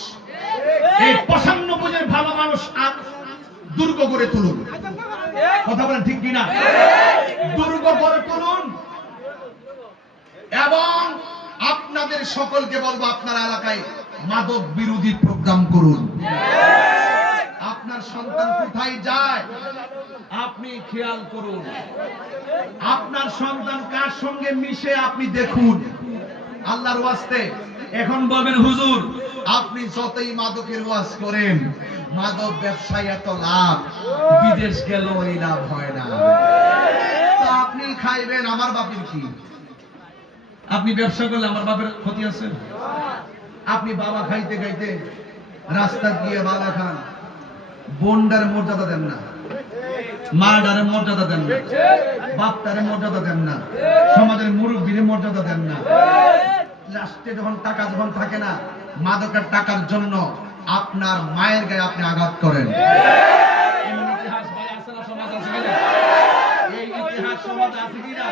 এই 95 জন ভালো মানুষ দুর্গ গড়ে তুলুন। কথা বলেন ঠিক কিনা? দুর্গ গড়ে তুলুন। এবং আপনাদের সকলকে বলবো, আপনার এলাকায় মাদক বিরোধী প্রোগ্রাম করুন। আপনার সন্তান কোথায় যায় আপনি খেয়াল করুন। আপনার সন্তান কার সঙ্গে মিশে আপনি দেখুন। আল্লাহর ওয়াস্তে এখন বলবেন হুজুর আপনি যতই মাদকের ওয়াজ করেন, মাদক ব্যবসায় এত লাভ, বিদেশ গেলেও এই লাভ হয় না। তো আপনি খাইবেন, আমার বাপের কি? আপনি ব্যবসা করলে আমার বাপের ক্ষতি আছে? আপনি বাবা খাইতে খাইতে রাস্তা দিয়ে বাবা খান, বোনটার মর্যাদা দেন না, মাটারে মর্যাদা দেন না, বাপটারে মর্যাদা দেন না, সমাজের মুরব্বীর মর্যাদা দেন না। লাস্টে যখন টাকা যখন থাকে না, মাদকের টাকার জন্য আপনার মায়ের গায়ে আপনি আঘাত করেন। এমন ইতিহাস ভাই আছে না, সমাজ আছে কিনা? এই ইতিহাস সমাজ আছে কিনা?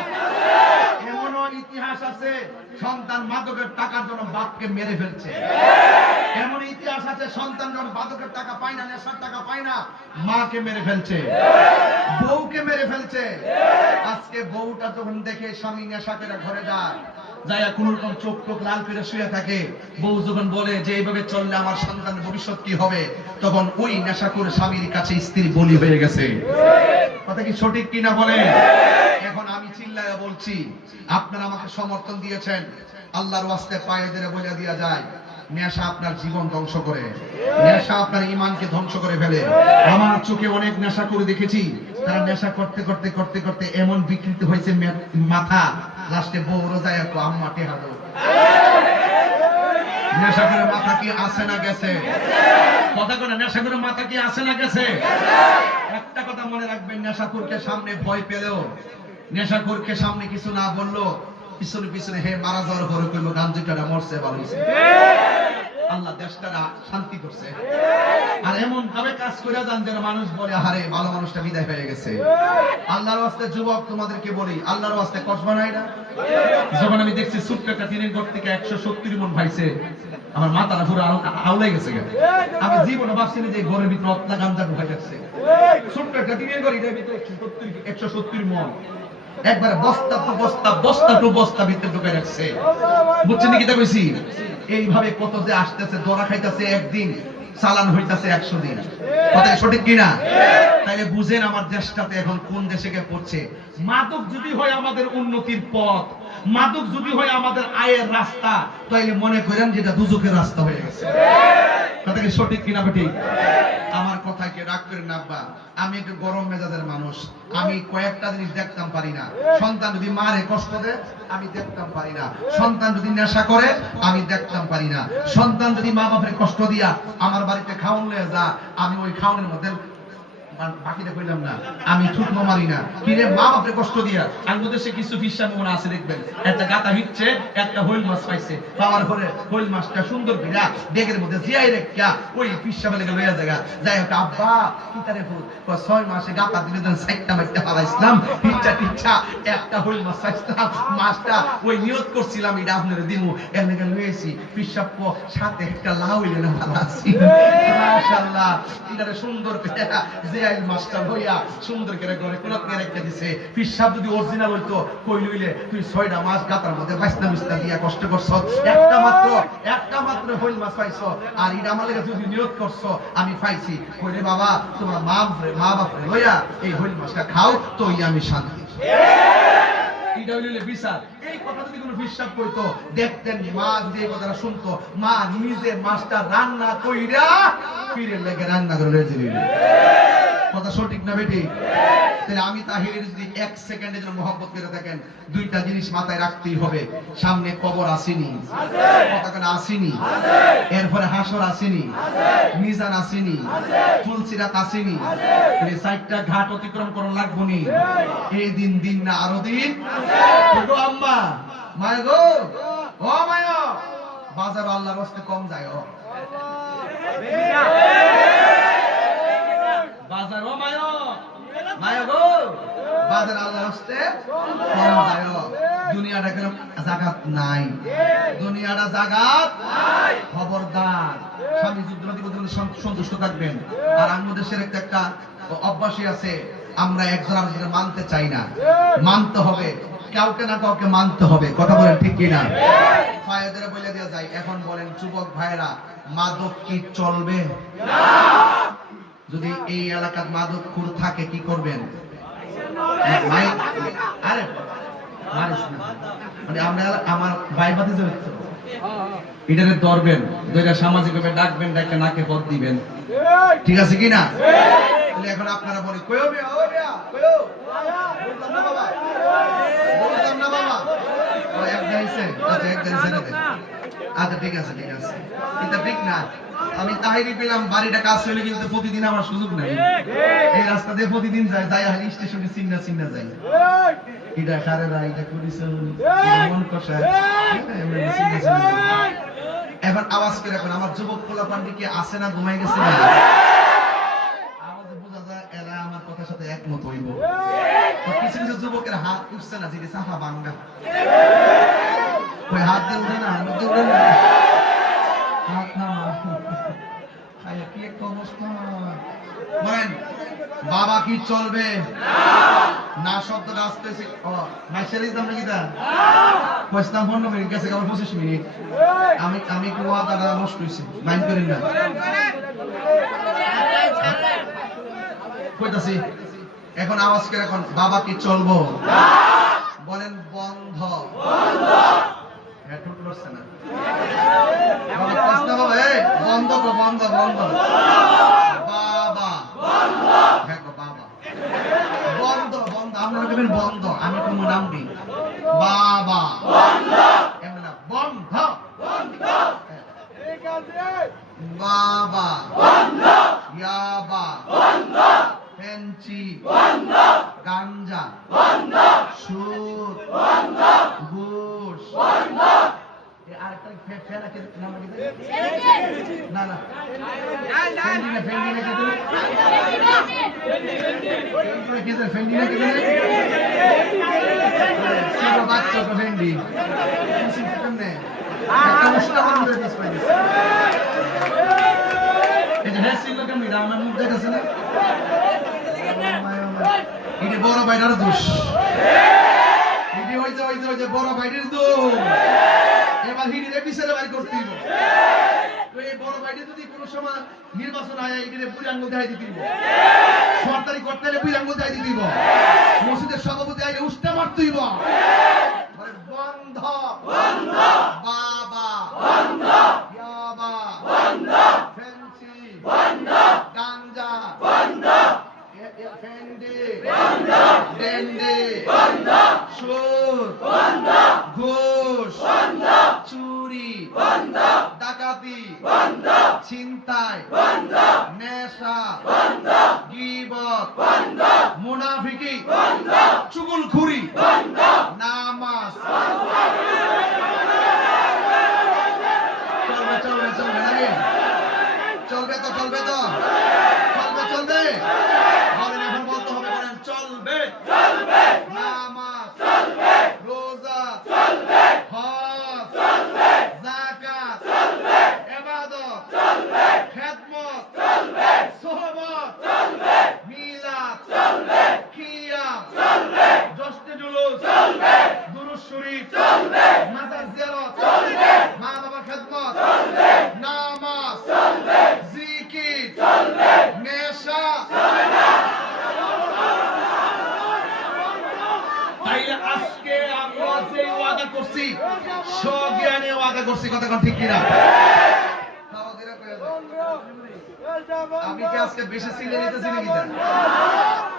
এমনও ইতিহাস আছে সন্তান মাদকের টাকার জন্য বাপকে মেরে ফেলছে। এমন ইতিহাস আছে সন্তান যখন মাদকের টাকা পায় না, নেশার টাকা পায় না, মাকে মেরে ফেলছে, বউকে মেরে ফেলছে। আজকে বউটা যখন দেখে স্বামী নেশা করে ঘরে যায়, যাইয়া কোন রকম চোখ টোক লাল করে শুয়ে থাকে, বউ যখন বলে যে এইভাবে চললে আমার সন্তানের ভবিষ্যৎ কি হবে, তখন ওই নেশা করে স্বামীর কাছে স্ত্রী বলি হয়ে গেছে। কথা কি সঠিক কিনা বলেন? এখন আমি চিল্লায়া বলছি, আপনারা আমাকে সমর্থন দিয়েছেন, আল্লাহর ওয়াস্তে পায়ে ধরে বলে দিয়া যায়, নেশা আপনার জীবন ধ্বংস করে, নেশা আপনার ঈমানকে ধ্বংস করে ফেলে। আমার চোখে অনেক নেশা করে দেখেছি, তারা নেশা করতে করতে করতে করতে এমন বিকৃত হয়েছে মাথা, লাস্টে বউরও যায় একটু আম্মা টেহা দাও। নেশা করে মাথা কি আসে না গেছে? কথা করে নেশা করে মাথা কি আসে না গেছে? একটা কথা মনে রাখবেন, নেশাখোরকে সামনে ভয় পেলেও, নেশাখোরকে সামনে কিছু না বললো, পিছনে পিছনে হে মারা যাওয়ার পরে কইলো গাঞ্জিটারা মরছে, ভালো হইছে, আল্লাহ দেশটারা শান্তি করছে। আর এমন ভাবে কাজ করে যান যেন মানুষ বলে আরে ভালো মানুষটা বিদায় হয়ে গেছে। আল্লাহর ওয়াস্তে যুবক তোমাদেরকে বলি, আল্লাহর ওয়াস্তে কসবা নাই না? যখন আমি দেখছি ছোট্ট একটা টিনের ঘর থেকে 170 মন ভাইছে, আমার মাথাটা পুরো আউলাই গেছে। আমি জীবনে ভাবছিলাম যে ঘরের ভিতরে অতলা গাঞ্জা ঢুকাই যাচ্ছে। ছোট্ট একটা টিনের ঘর, এটার ভিতরে 170 মন একবারে বস্তা টু বস্তা, বস্তা টু বস্তা ভিতরে ঢুকাই রাখছে। বুঝছেন কি কইছি? এইভাবে কত যে আসতেছে, দরা খাইতেছে একদিন, চালান হইতাছে 100 দিন। কথা সঠিক কিনা? তাইলে বুঝেন আমার দেশটাতে এখন কোন দেশে গিয়ে পড়ছে। মাদক যদি হয় আমাদের উন্নতির পথ, মাদক যদি হয় আমাদের আয়ের রাস্তা, তাইলে মনে করেন যেটা দুজকের রাস্তা হয়ে গেছে। কথা কি সঠিক কিনা ঠিক? আমার কথায় কে রাগ করেন না আব্বা, আমি একটু গরম মেজাজের মানুষ, আমি কয়েকটা জিনিস দেখতাম পারি না। সন্তান যদি মারে কষ্ট দেয় আমি দেখতাম পারি না, সন্তান যদি নেশা করে আমি দেখতাম পারি না, সন্তান যদি মা বাপের কষ্ট দিয়া আমার বাড়িতে খাওয়ান লয়ে যা, আমি ওই খাওয়ানোর মধ্যে বাকিটা কইলাম না, আমি ছুটমো মারি না। কিরে মা বাপরে কষ্ট দিয়া বাংলাদেশে কিছু ফিসার মনে আছে দেখবেন, একটা গাতা হিচ্ছে একটা হইল মাছ পাইছে, পাওয়ার পরে হইল মাছটা সুন্দর বিরা ডেগের মধ্যে জিয়াই রেখা ওই ফিসা বেলে লইয়া জায়গা যাই হোক আব্বা কি তারে ফুল 6 মাসে গাতা দিলে দেন 6টা মাইটা পালাইছিলাম, ইচ্ছা টিচ্ছা একটা হইল মাছ পাইছিলাম, মাছটা ওই নিয়ত করছিলাম এটা আপনারে দিমু, এর লেগে লইছি ফিসাপ সাথে একটা লাউ হইলে না পালাছি। মাশাআল্লাহ এটারে সুন্দর করে জিয়াইল মাছটা লইয়া সুন্দর করে ঘরে কোলাত নিয়ে রেখে দিছে। ফিসাব যদি অরিজিনাল হইতো কই লইলে তুই 6টা মাছ গাতার মধ্যে বাইসনা মিস্তা দিয়া কষ্ট করছ, একটা মাত্র হইল মাছ পাইছো, আর এটা আমার লেগে যদি নিয়ত করছো আমি পাইছি, কইরে বাবা তোমার মা বাপরে লইয়া এই হইল মাছটা খাও তোই আমি শান্তি। এটা হইলে বিচার। এই কথা যদি কোনো বিশ্বাস করতো, দেখতেন মা যদি এই কথাটা শুনতো, মা নিজে মাছটা রান্না কইরা ফিরে লেগে রান্না করে লয়ে যাবে। কথা সঠিক না বেটি? তাহলে আমি তাহিরের যদি 1 সেকেন্ডের জন্য মহব্বত করে থাকেন, দুইটা জিনিস মাথায় রাখতেই হবে। সামনে কবর আসেনি, কথা কেন আসেনি, এরপরে হাসর আসেনি, মিজান আসেনি, ফুলসিরাত আসেনি, তাহলে 4টা ঘাট অতিক্রম করুন লাগবো নি। এই দিন দিন না আরো দিন। গো আম্মা, মায়া গো, ও মায়া, বাজার আল্লাহর রাস্তে কম যায়। বাজার ও মায়া, মায়া গো, বাজার আল্লাহর রাস্তে কম যায়। দুনিয়াটা কোনো জাগাত নাই, দুনিয়াটা জাগাত নাই। খবরদার, স্বামী যুদ্ধনদী বলতে সন্তুষ্ট থাকবেন। আর আমাদের দেশের একটা অভ্যাসই আছে, আমরা একজন আরেকজনকে মানতে চাই না। মানতে হবে, কাউকে না কাউকে মানতে হবে। কথা বলেন ঠিক কিনা? ফায়দারে বলে দেওয়া যায়। এখন বলেন যুবক ভাইরা, মাদক কি চলবে? যদি এই এলাকার মাদক খুর থাকে কি করবেন? আরে মারিস না, মানে আমরা আমার ভাই বাতিজা হচ্ছে, এটারে ধরবেন, ধরে সামাজিক ভাবে ডাকবেন, ডাকে নাকে পথ দিবেন। ঠিক আছে কিনা? তাহলে এখন আপনারা বলেন, কইও মিয়া, ও মিয়া, কইও, বলতাম না বাবা, বলতাম না বাবা। ও এক গাইছে, আচ্ছা এক গাইছে না। আচ্ছা ঠিক আছে, ঠিক আছে, এটা ঠিক না। আমি তাহিরি পেলাম, বাড়িটা কাছে হলে কিন্তু প্রতিদিন আমার সুযোগ নাই। এই রাস্তা দিয়ে প্রতিদিন যাই, যাই হালি স্টেশনে চিন্না চিন্না যাই। এটা কারে না, এটা করিস মন কষায়। এখন আওয়াজ করে, এখন আমার যুবক পোলা পান্ডি কি আছে না ঘুমাই গেছে না? আওয়াজে বোঝা যায় এরা আমার কথার সাথে একমত হইব। তো কিছু কিছু যুবকের হাত উঠছে না, যেটি সাফা বাঙ্গা। ওই হাত দিয়ে উঠে না, উঠে না, হাত না কি একটা অবস্থা। বলেন বাবা কি চলবে না? শব্দটা আসতেছে। মাইশারিজ দাম নাকি দা পয়সা 15 মিনিট গেছে, আবার 25 মিনিট। আমি একটু ওয়াদাটা নষ্ট হয়েছে, মাইন্ড করেন না। কইতাছি এখন আওয়াজ করে, এখন বাবা কি চলবো? বলেন বন্ধ। হ্যাঁ ঠিক করছে না বাবা, এই বন্ধ গো, বন্ধ বন্ধ। বাবা হ্যাঁ গো বাবা, বন্ধ বন্ধ। আপনারা কেবেন বন্ধ, আমি কোনো নাম দিই বাবা, এমন না, বন্ধ বাবা, ইয়াবা, পেন্সি, গাঞ্জা, সুদ, ঘুষ, আরেকটা ফেনা কে নাম কি? না না, ফেন্ডি না, ফেন্ডি না কে দিলে? ফেন্ডি না কে দিলে? ছোট বাচ্চা তো ফেন্ডি। কেমনে একটা মুস্তা করে দিস পাই দিস। এটা হেয়ার সিল কেমনে? আমার মুখ দেখাছে না? এটা বড় ভাইটার দোষ। এটা ওই যে বড় ভাইটার দোষ। এবার হিডিরে বিচারে বাড়ি করতে দিব। তো এই বড় ভাইটা যদি কোনো সময় নির্বাচন হয়, এটারে বুড়ি আঙ্গুল দেখাই দিতে দিব। সরকারি করতে হলে বুড়ি আঙ্গুল দেখাই দিতে দিব। মসজিদের সভাপতি আইলে উষ্টা মারতে দিব। বন্ধ বন্ধ, বাবা বন্ধ, ইয়াবা বন্ধ, ফেন্সি বন্ধ, গাঞ্জা বন্ধ, ফেন্ডি বন্ধ, ডেন্ডি বন্ধ, সুদ বন্ধ, ঘুষ বন্ধ, চুরি বন্ধ, ডাকাতি বন্ধ, ছিনতাই বন্ধ, নেশা বন্ধ, গীবত বন্ধ, মুনাফিকি বন্ধ, চুগলখুরি বন্ধ, নামাজ চলবে নাকি? চলবে তো, চলবে তো, চলবে চলবে। বলেন এখন বলতে হবে, বলেন চলবে চলবে, নামাজ চলবে, রোজা চলবে, হজ চলবে, যাকাত চলবে, ইবাদত চলবে, খিদমত চলবে, সোহবত চলবে, মিলাদ চলবে, কিয়াম চলবে, জশ্নে জুলুস চলবে, দুরূদ শরীফ চলবে, মাজার জিয়ারত চলবে, মা বাবার খিদমত চলবে, নামাজ চলবে, জিকির চলবে, নেশা চলবে না। তাইলে আজকে আমরা যে ওয়াদা করছি, সজ্ঞানে ওয়াদা করছি, কথা ঠিক কিনা? আমি কি আজকে বেশি চিল্লাই নিতেছি নাকি?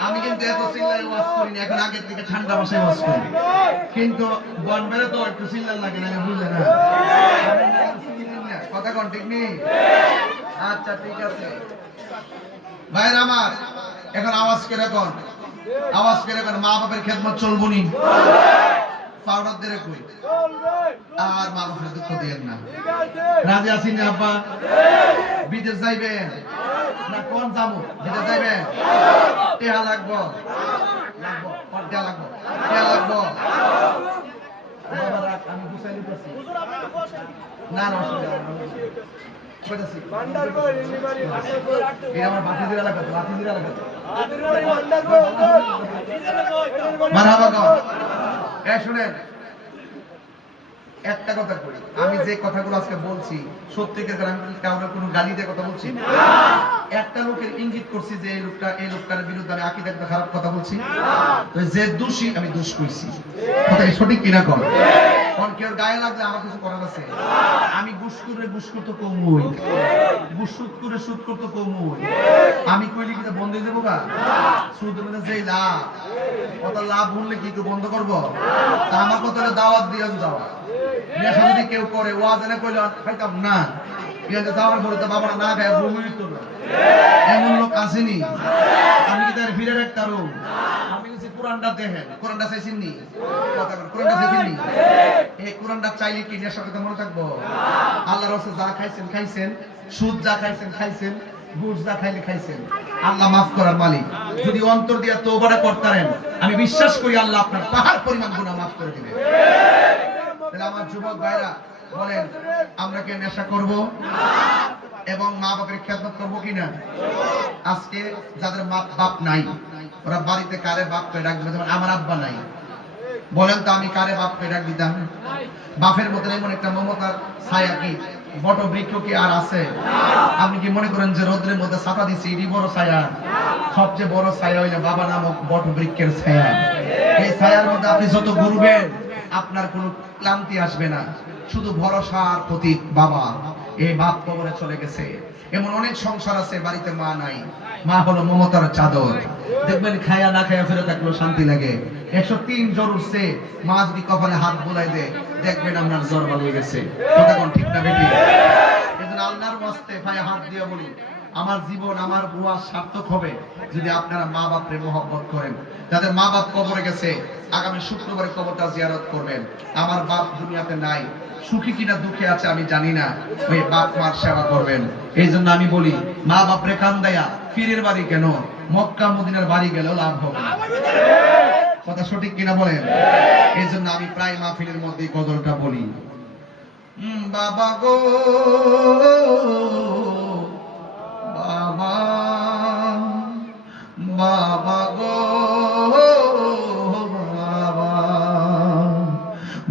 আমি কিন্তু এত চিল্লাই ওয়াজ করি না, এখন আগের থেকে ঠান্ডা ভাষায় ওয়াজ করি, কিন্তু বনবেড়ে তো একটু চিল্লান লাগে না, বুঝলে না? কথা কোন ঠিক নেই? আচ্ছা ঠিক আছে ভাইরা আমার, এখন আওয়াজ করে কোন, আওয়াজ করে কোন, মা বাপের খেদমত চলবো নি? পাউডার দিয়ে কই আর মা বাপের দুঃখ দিয়েন না। রাজি আছি না আব্বা? বিদেশ যাইবেন না কোন যাবো? বিদেশ যাইবেন? টেহা লাগবো, লাগবো টেহা লাগবো, টেহা লাগবো। বাবা রাখ, আমি গুছাই নিতেছি। না না অসুবিধা নেই, কইতাছি। এই আমার বাতিজির এলাকা, বাতিজির এলাকা। মারহাবা গাও। এই শুনেন, একটা কথা কই, আমি যে কথাগুলো আজকে বলছি সত্যিকার, আমি কাউকে কোনো গালি দিয়ে কথা বলছি না। একটা লোকের ইঙ্গিত করছি যে এই লোকটার বিরুদ্ধে আমি আকীদা একটা খারাপ কথা বলছি না। তো যে দোষী আমি দোষ কইছি, কথা সঠিক কিনা কোন? কোন কেউ গায়ে লাগলে আমার কিছু করার আছে? আমি গুসকুর তো কমই, গুসুদ করে সুদ করতে কমই। আমি কইলি কি বন্ধ হয়ে যাবো? সুদের মধ্যে যেই লাভ, কত লাভ হলে কি বন্ধ করবো? তা আমার কত দাওয়াত দিয়ে যাওয়া, নেশা যদি কেউ করে ওয়াজ এনে কইলে খাইতাম না, যাওয়ার পরে তো বাবা না গায়ে বমি তো না, এমন লোক আসেনি। আমি কি তার ফিরে রাখতাম? আমি কিছু কোরআনটা দেখেন, কোরআনটা চাইছেন নি? কোরআনটা চাইছেন নি? এই কোরআনটা চাইলে কি নেশার কথা মনে থাকবো? আল্লাহর রাসূল যা খাইছেন খাইছেন, সুদ যা খাইছেন খাইছেন, ঘুষ যা খাইলে খাইছেন। আল্লাহ মাফ করার মালিক। যদি অন্তর দিয়ে তওবাটা করতেন, আমি বিশ্বাস করি আল্লাহ আপনার পাহাড় পরিমাণ গুনাহ মাফ করে দিবেন। তাহলে আমার যুবক ভাইরা বলেন, আমরা কি নেশা করব এবং মা বাপের খেদমত করব কিনা? আজকে যাদের বাপ নাই, ওরা বাড়িতে কারে বাপকে ডাকবে? যেমন আমার আব্বা নাই, বলেন তো আমি কারে বাপকে ডাক দিতাম? বাপের মতন এমন একটা মমতার ছায়া কি বট বৃক্ষ কি আর আছে? আপনি কি মনে করেন যে রোদ্রের মধ্যে ছাতা দিচ্ছি এটি বড় ছায়া? সবচেয়ে বড় ছায়া হইলে বাবা নামক বট বৃক্ষের ছায়া। এই ছায়ার মধ্যে আপনি যত ঘুরবেন আপনার কোনো ক্লান্তি আসবে না, শুধু ভরসার প্রতীক বাবা। এই বাপ কবরে চলে গেছে। এমন অনেক সংসার আছে বাড়িতে মা নাই, মা হলো মমতার চাদর। দেখবেন খায়া না খায়া ফেরত থাকলেও শান্তি লাগে। 103 জ্বর উঠছে, মা যদি কপালে হাত বোলাই দেয় দেখবেন আপনার জ্বর ভালো হয়ে গেছে। কথা কোন ঠিক না বেটি? এজন্য আল্লাহর ওয়াস্তে পায়ে হাত দিয়ে বলি, আমার জীবন আমার বুয়া সার্থক হবে যদি আপনারা মা বাপরে মহব্বত করেন। যাদের মা বাপ কবরে গেছে আগামী শুক্রবারে কবরটা জিয়ারত করবেন। আমার বাপ দুনিয়াতে নাই, সুখী কিনা দুঃখে আছে আমি জানি না, ওই বাপ মার সেবা করবেন। এই জন্য আমি বলি, মা বাপরে কান্দায়া পীরের বাড়ি কেন, মক্কা মদিনার বাড়ি গেলেও লাভ হবে না। কথা সঠিক কিনা বলেন? এই জন্য আমি প্রায় মাহফিলের মধ্যে গজলটা বলি, বাবা গো বাবা, বাবা গো বাবা,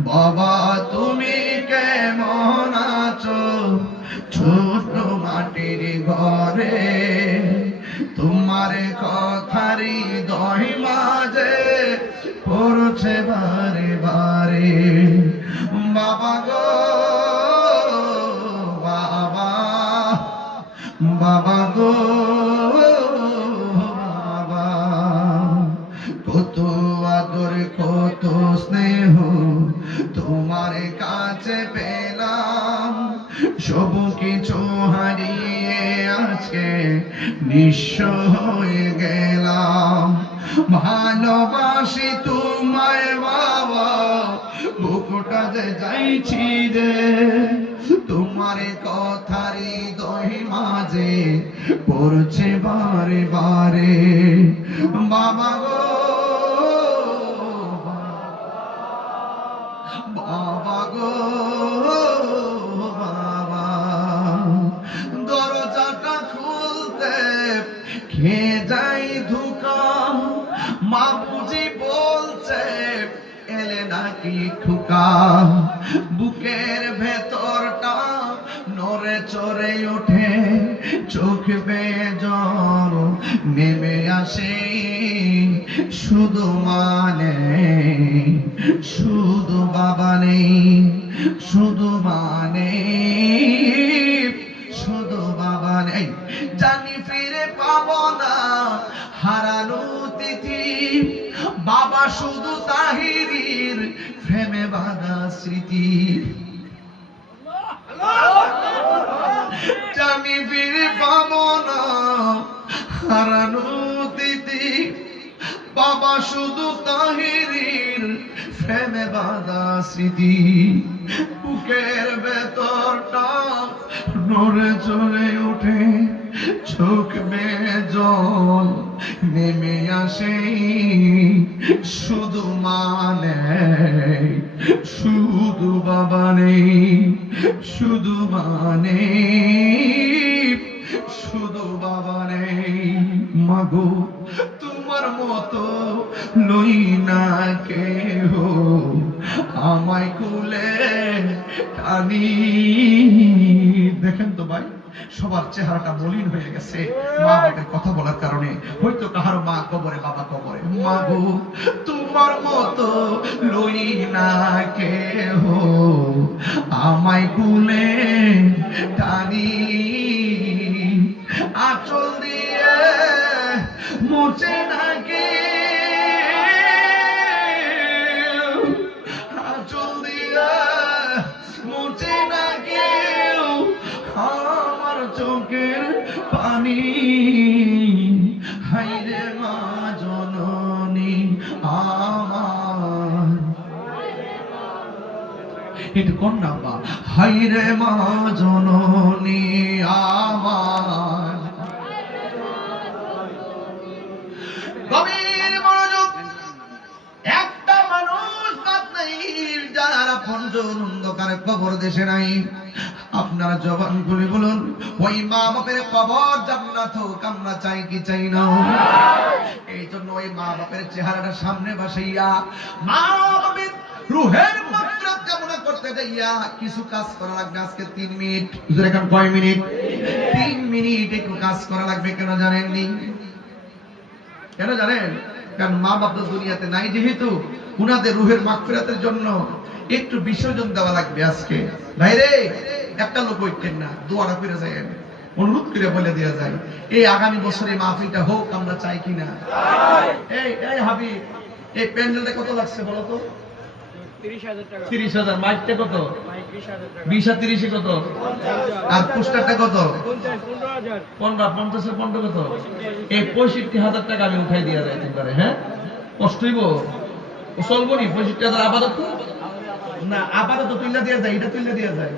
বাবা তুমি কেমন আছো ছোট মাটির ঘরে? তোমার কথারি দহি মাঝে পড়ছে বারে বারে। বাবা গো বাবা, বাবা গো বাবা, কত আদর কত স্নেহ তোমার কাছে পেলাম, সব কিছু হারিয়ে আজকে নিঃস্ব হয়ে গেলাম। ভালোবাসি তোমায় বাবা, বুকটা যে যাইছি রে, তোমার কথারি দহি মাঝে পড়ছে বারে বারে। বাবা গো বাবা গো বাবা, দরজাটা খুলতে খেয়ে যাই ধোঁকা, মা বুঝি বলছে এলে নাকি খোকা। বুকের ভেতরটা নড়ে চড়ে ওঠে, চোখ বেয়ে জল নেমে আসে, শুধু মানে শুধু বাবা নেই, শুধু মানে শুধু বাবা নেই। জানি শুধু তাহিরির প্রেমে বাঁধা স্মৃতি। জানি ফিরে পাবো না হারানো তিথি, বাবা শুধু তাহিরির প্রেমে বাঁধা স্মৃতি। বুকের ভেতরটা নড়ে চলে ওঠে, চোখ বেয়ে জল নেমে আসে, শুধু মানে শুধু বাবা নেই, শুধু মানে শুধু বাবা নেই। মাগো তোমার মতো লই না কেহ, আমায় কুলে টানি। দেখেন তো ভাই, সবার চেহারাটা মলিন হয়ে গেছে মা বাবার কথা বলার কারণে। হয়তো কাহার মা কবরে, বাবা কবরে। মাগো তোমার মতো লই না কেহ, আমায় কুলে টানি। আঁচল দিয়ে মুছে নাকি, আঁচল দিয়ে মুছে নাকি আমার চোখের পানি। হাইরে মা জননী আমার, এটা কোন নাম? হাইরে মা জননী আমার। গভীর মনোযোগ। একটা মানুষ বাদ নাই যার আপনজন অন্ধকারে কবর দেশে নাই। আপনারা জবান খুলে বলুন, ওই মা বাপের কবর জান্নাত হোক, আমরা চাই কি চাই না? এই জন্য ওই মা বাপের চেহারাটা সামনে বসাইয়া মা বাপের রুহের মাগফিরাত কামনা করতে যাইয়া কিছু কাজ করা লাগবে। আজকে 3 মিনিট, এখন কয় মিনিট? 3 মিনিট একটু কাজ করা লাগবে। কেন জানেননি? কেন জানেন? কারণ মা বাপ তো দুনিয়াতে নাই, যেহেতু উনাদের রুহের মাগফিরাতের জন্য একটু বিসর্জন দেওয়া লাগবে আজকে। ভাইরে, একটা লোক ঐক্যেন না, দোয়াটা করে যায়, অনুরোধ করে বলে দেওয়া যায়, এই আগামী বছরে মাহফিলটা হোক, আমরা চাই কিনা? এই এই হাবিব, এই প্যান্ডেলটা কত লাগছে বলো তো? 30,000। মাইকটা কত? 20 আর 30 কত? আর পোস্টারটা কত? 15। 50 15 কত? এই 65,000 টাকা আমি উঠাই দিয়া যাই তোমারে। হ্যাঁ, কষ্ট হইব? ও চলবো নি? 65,000 আপাতত না, আপাতত তুইলা দিয়া যায়, এটা তুইলা দিয়া যায়।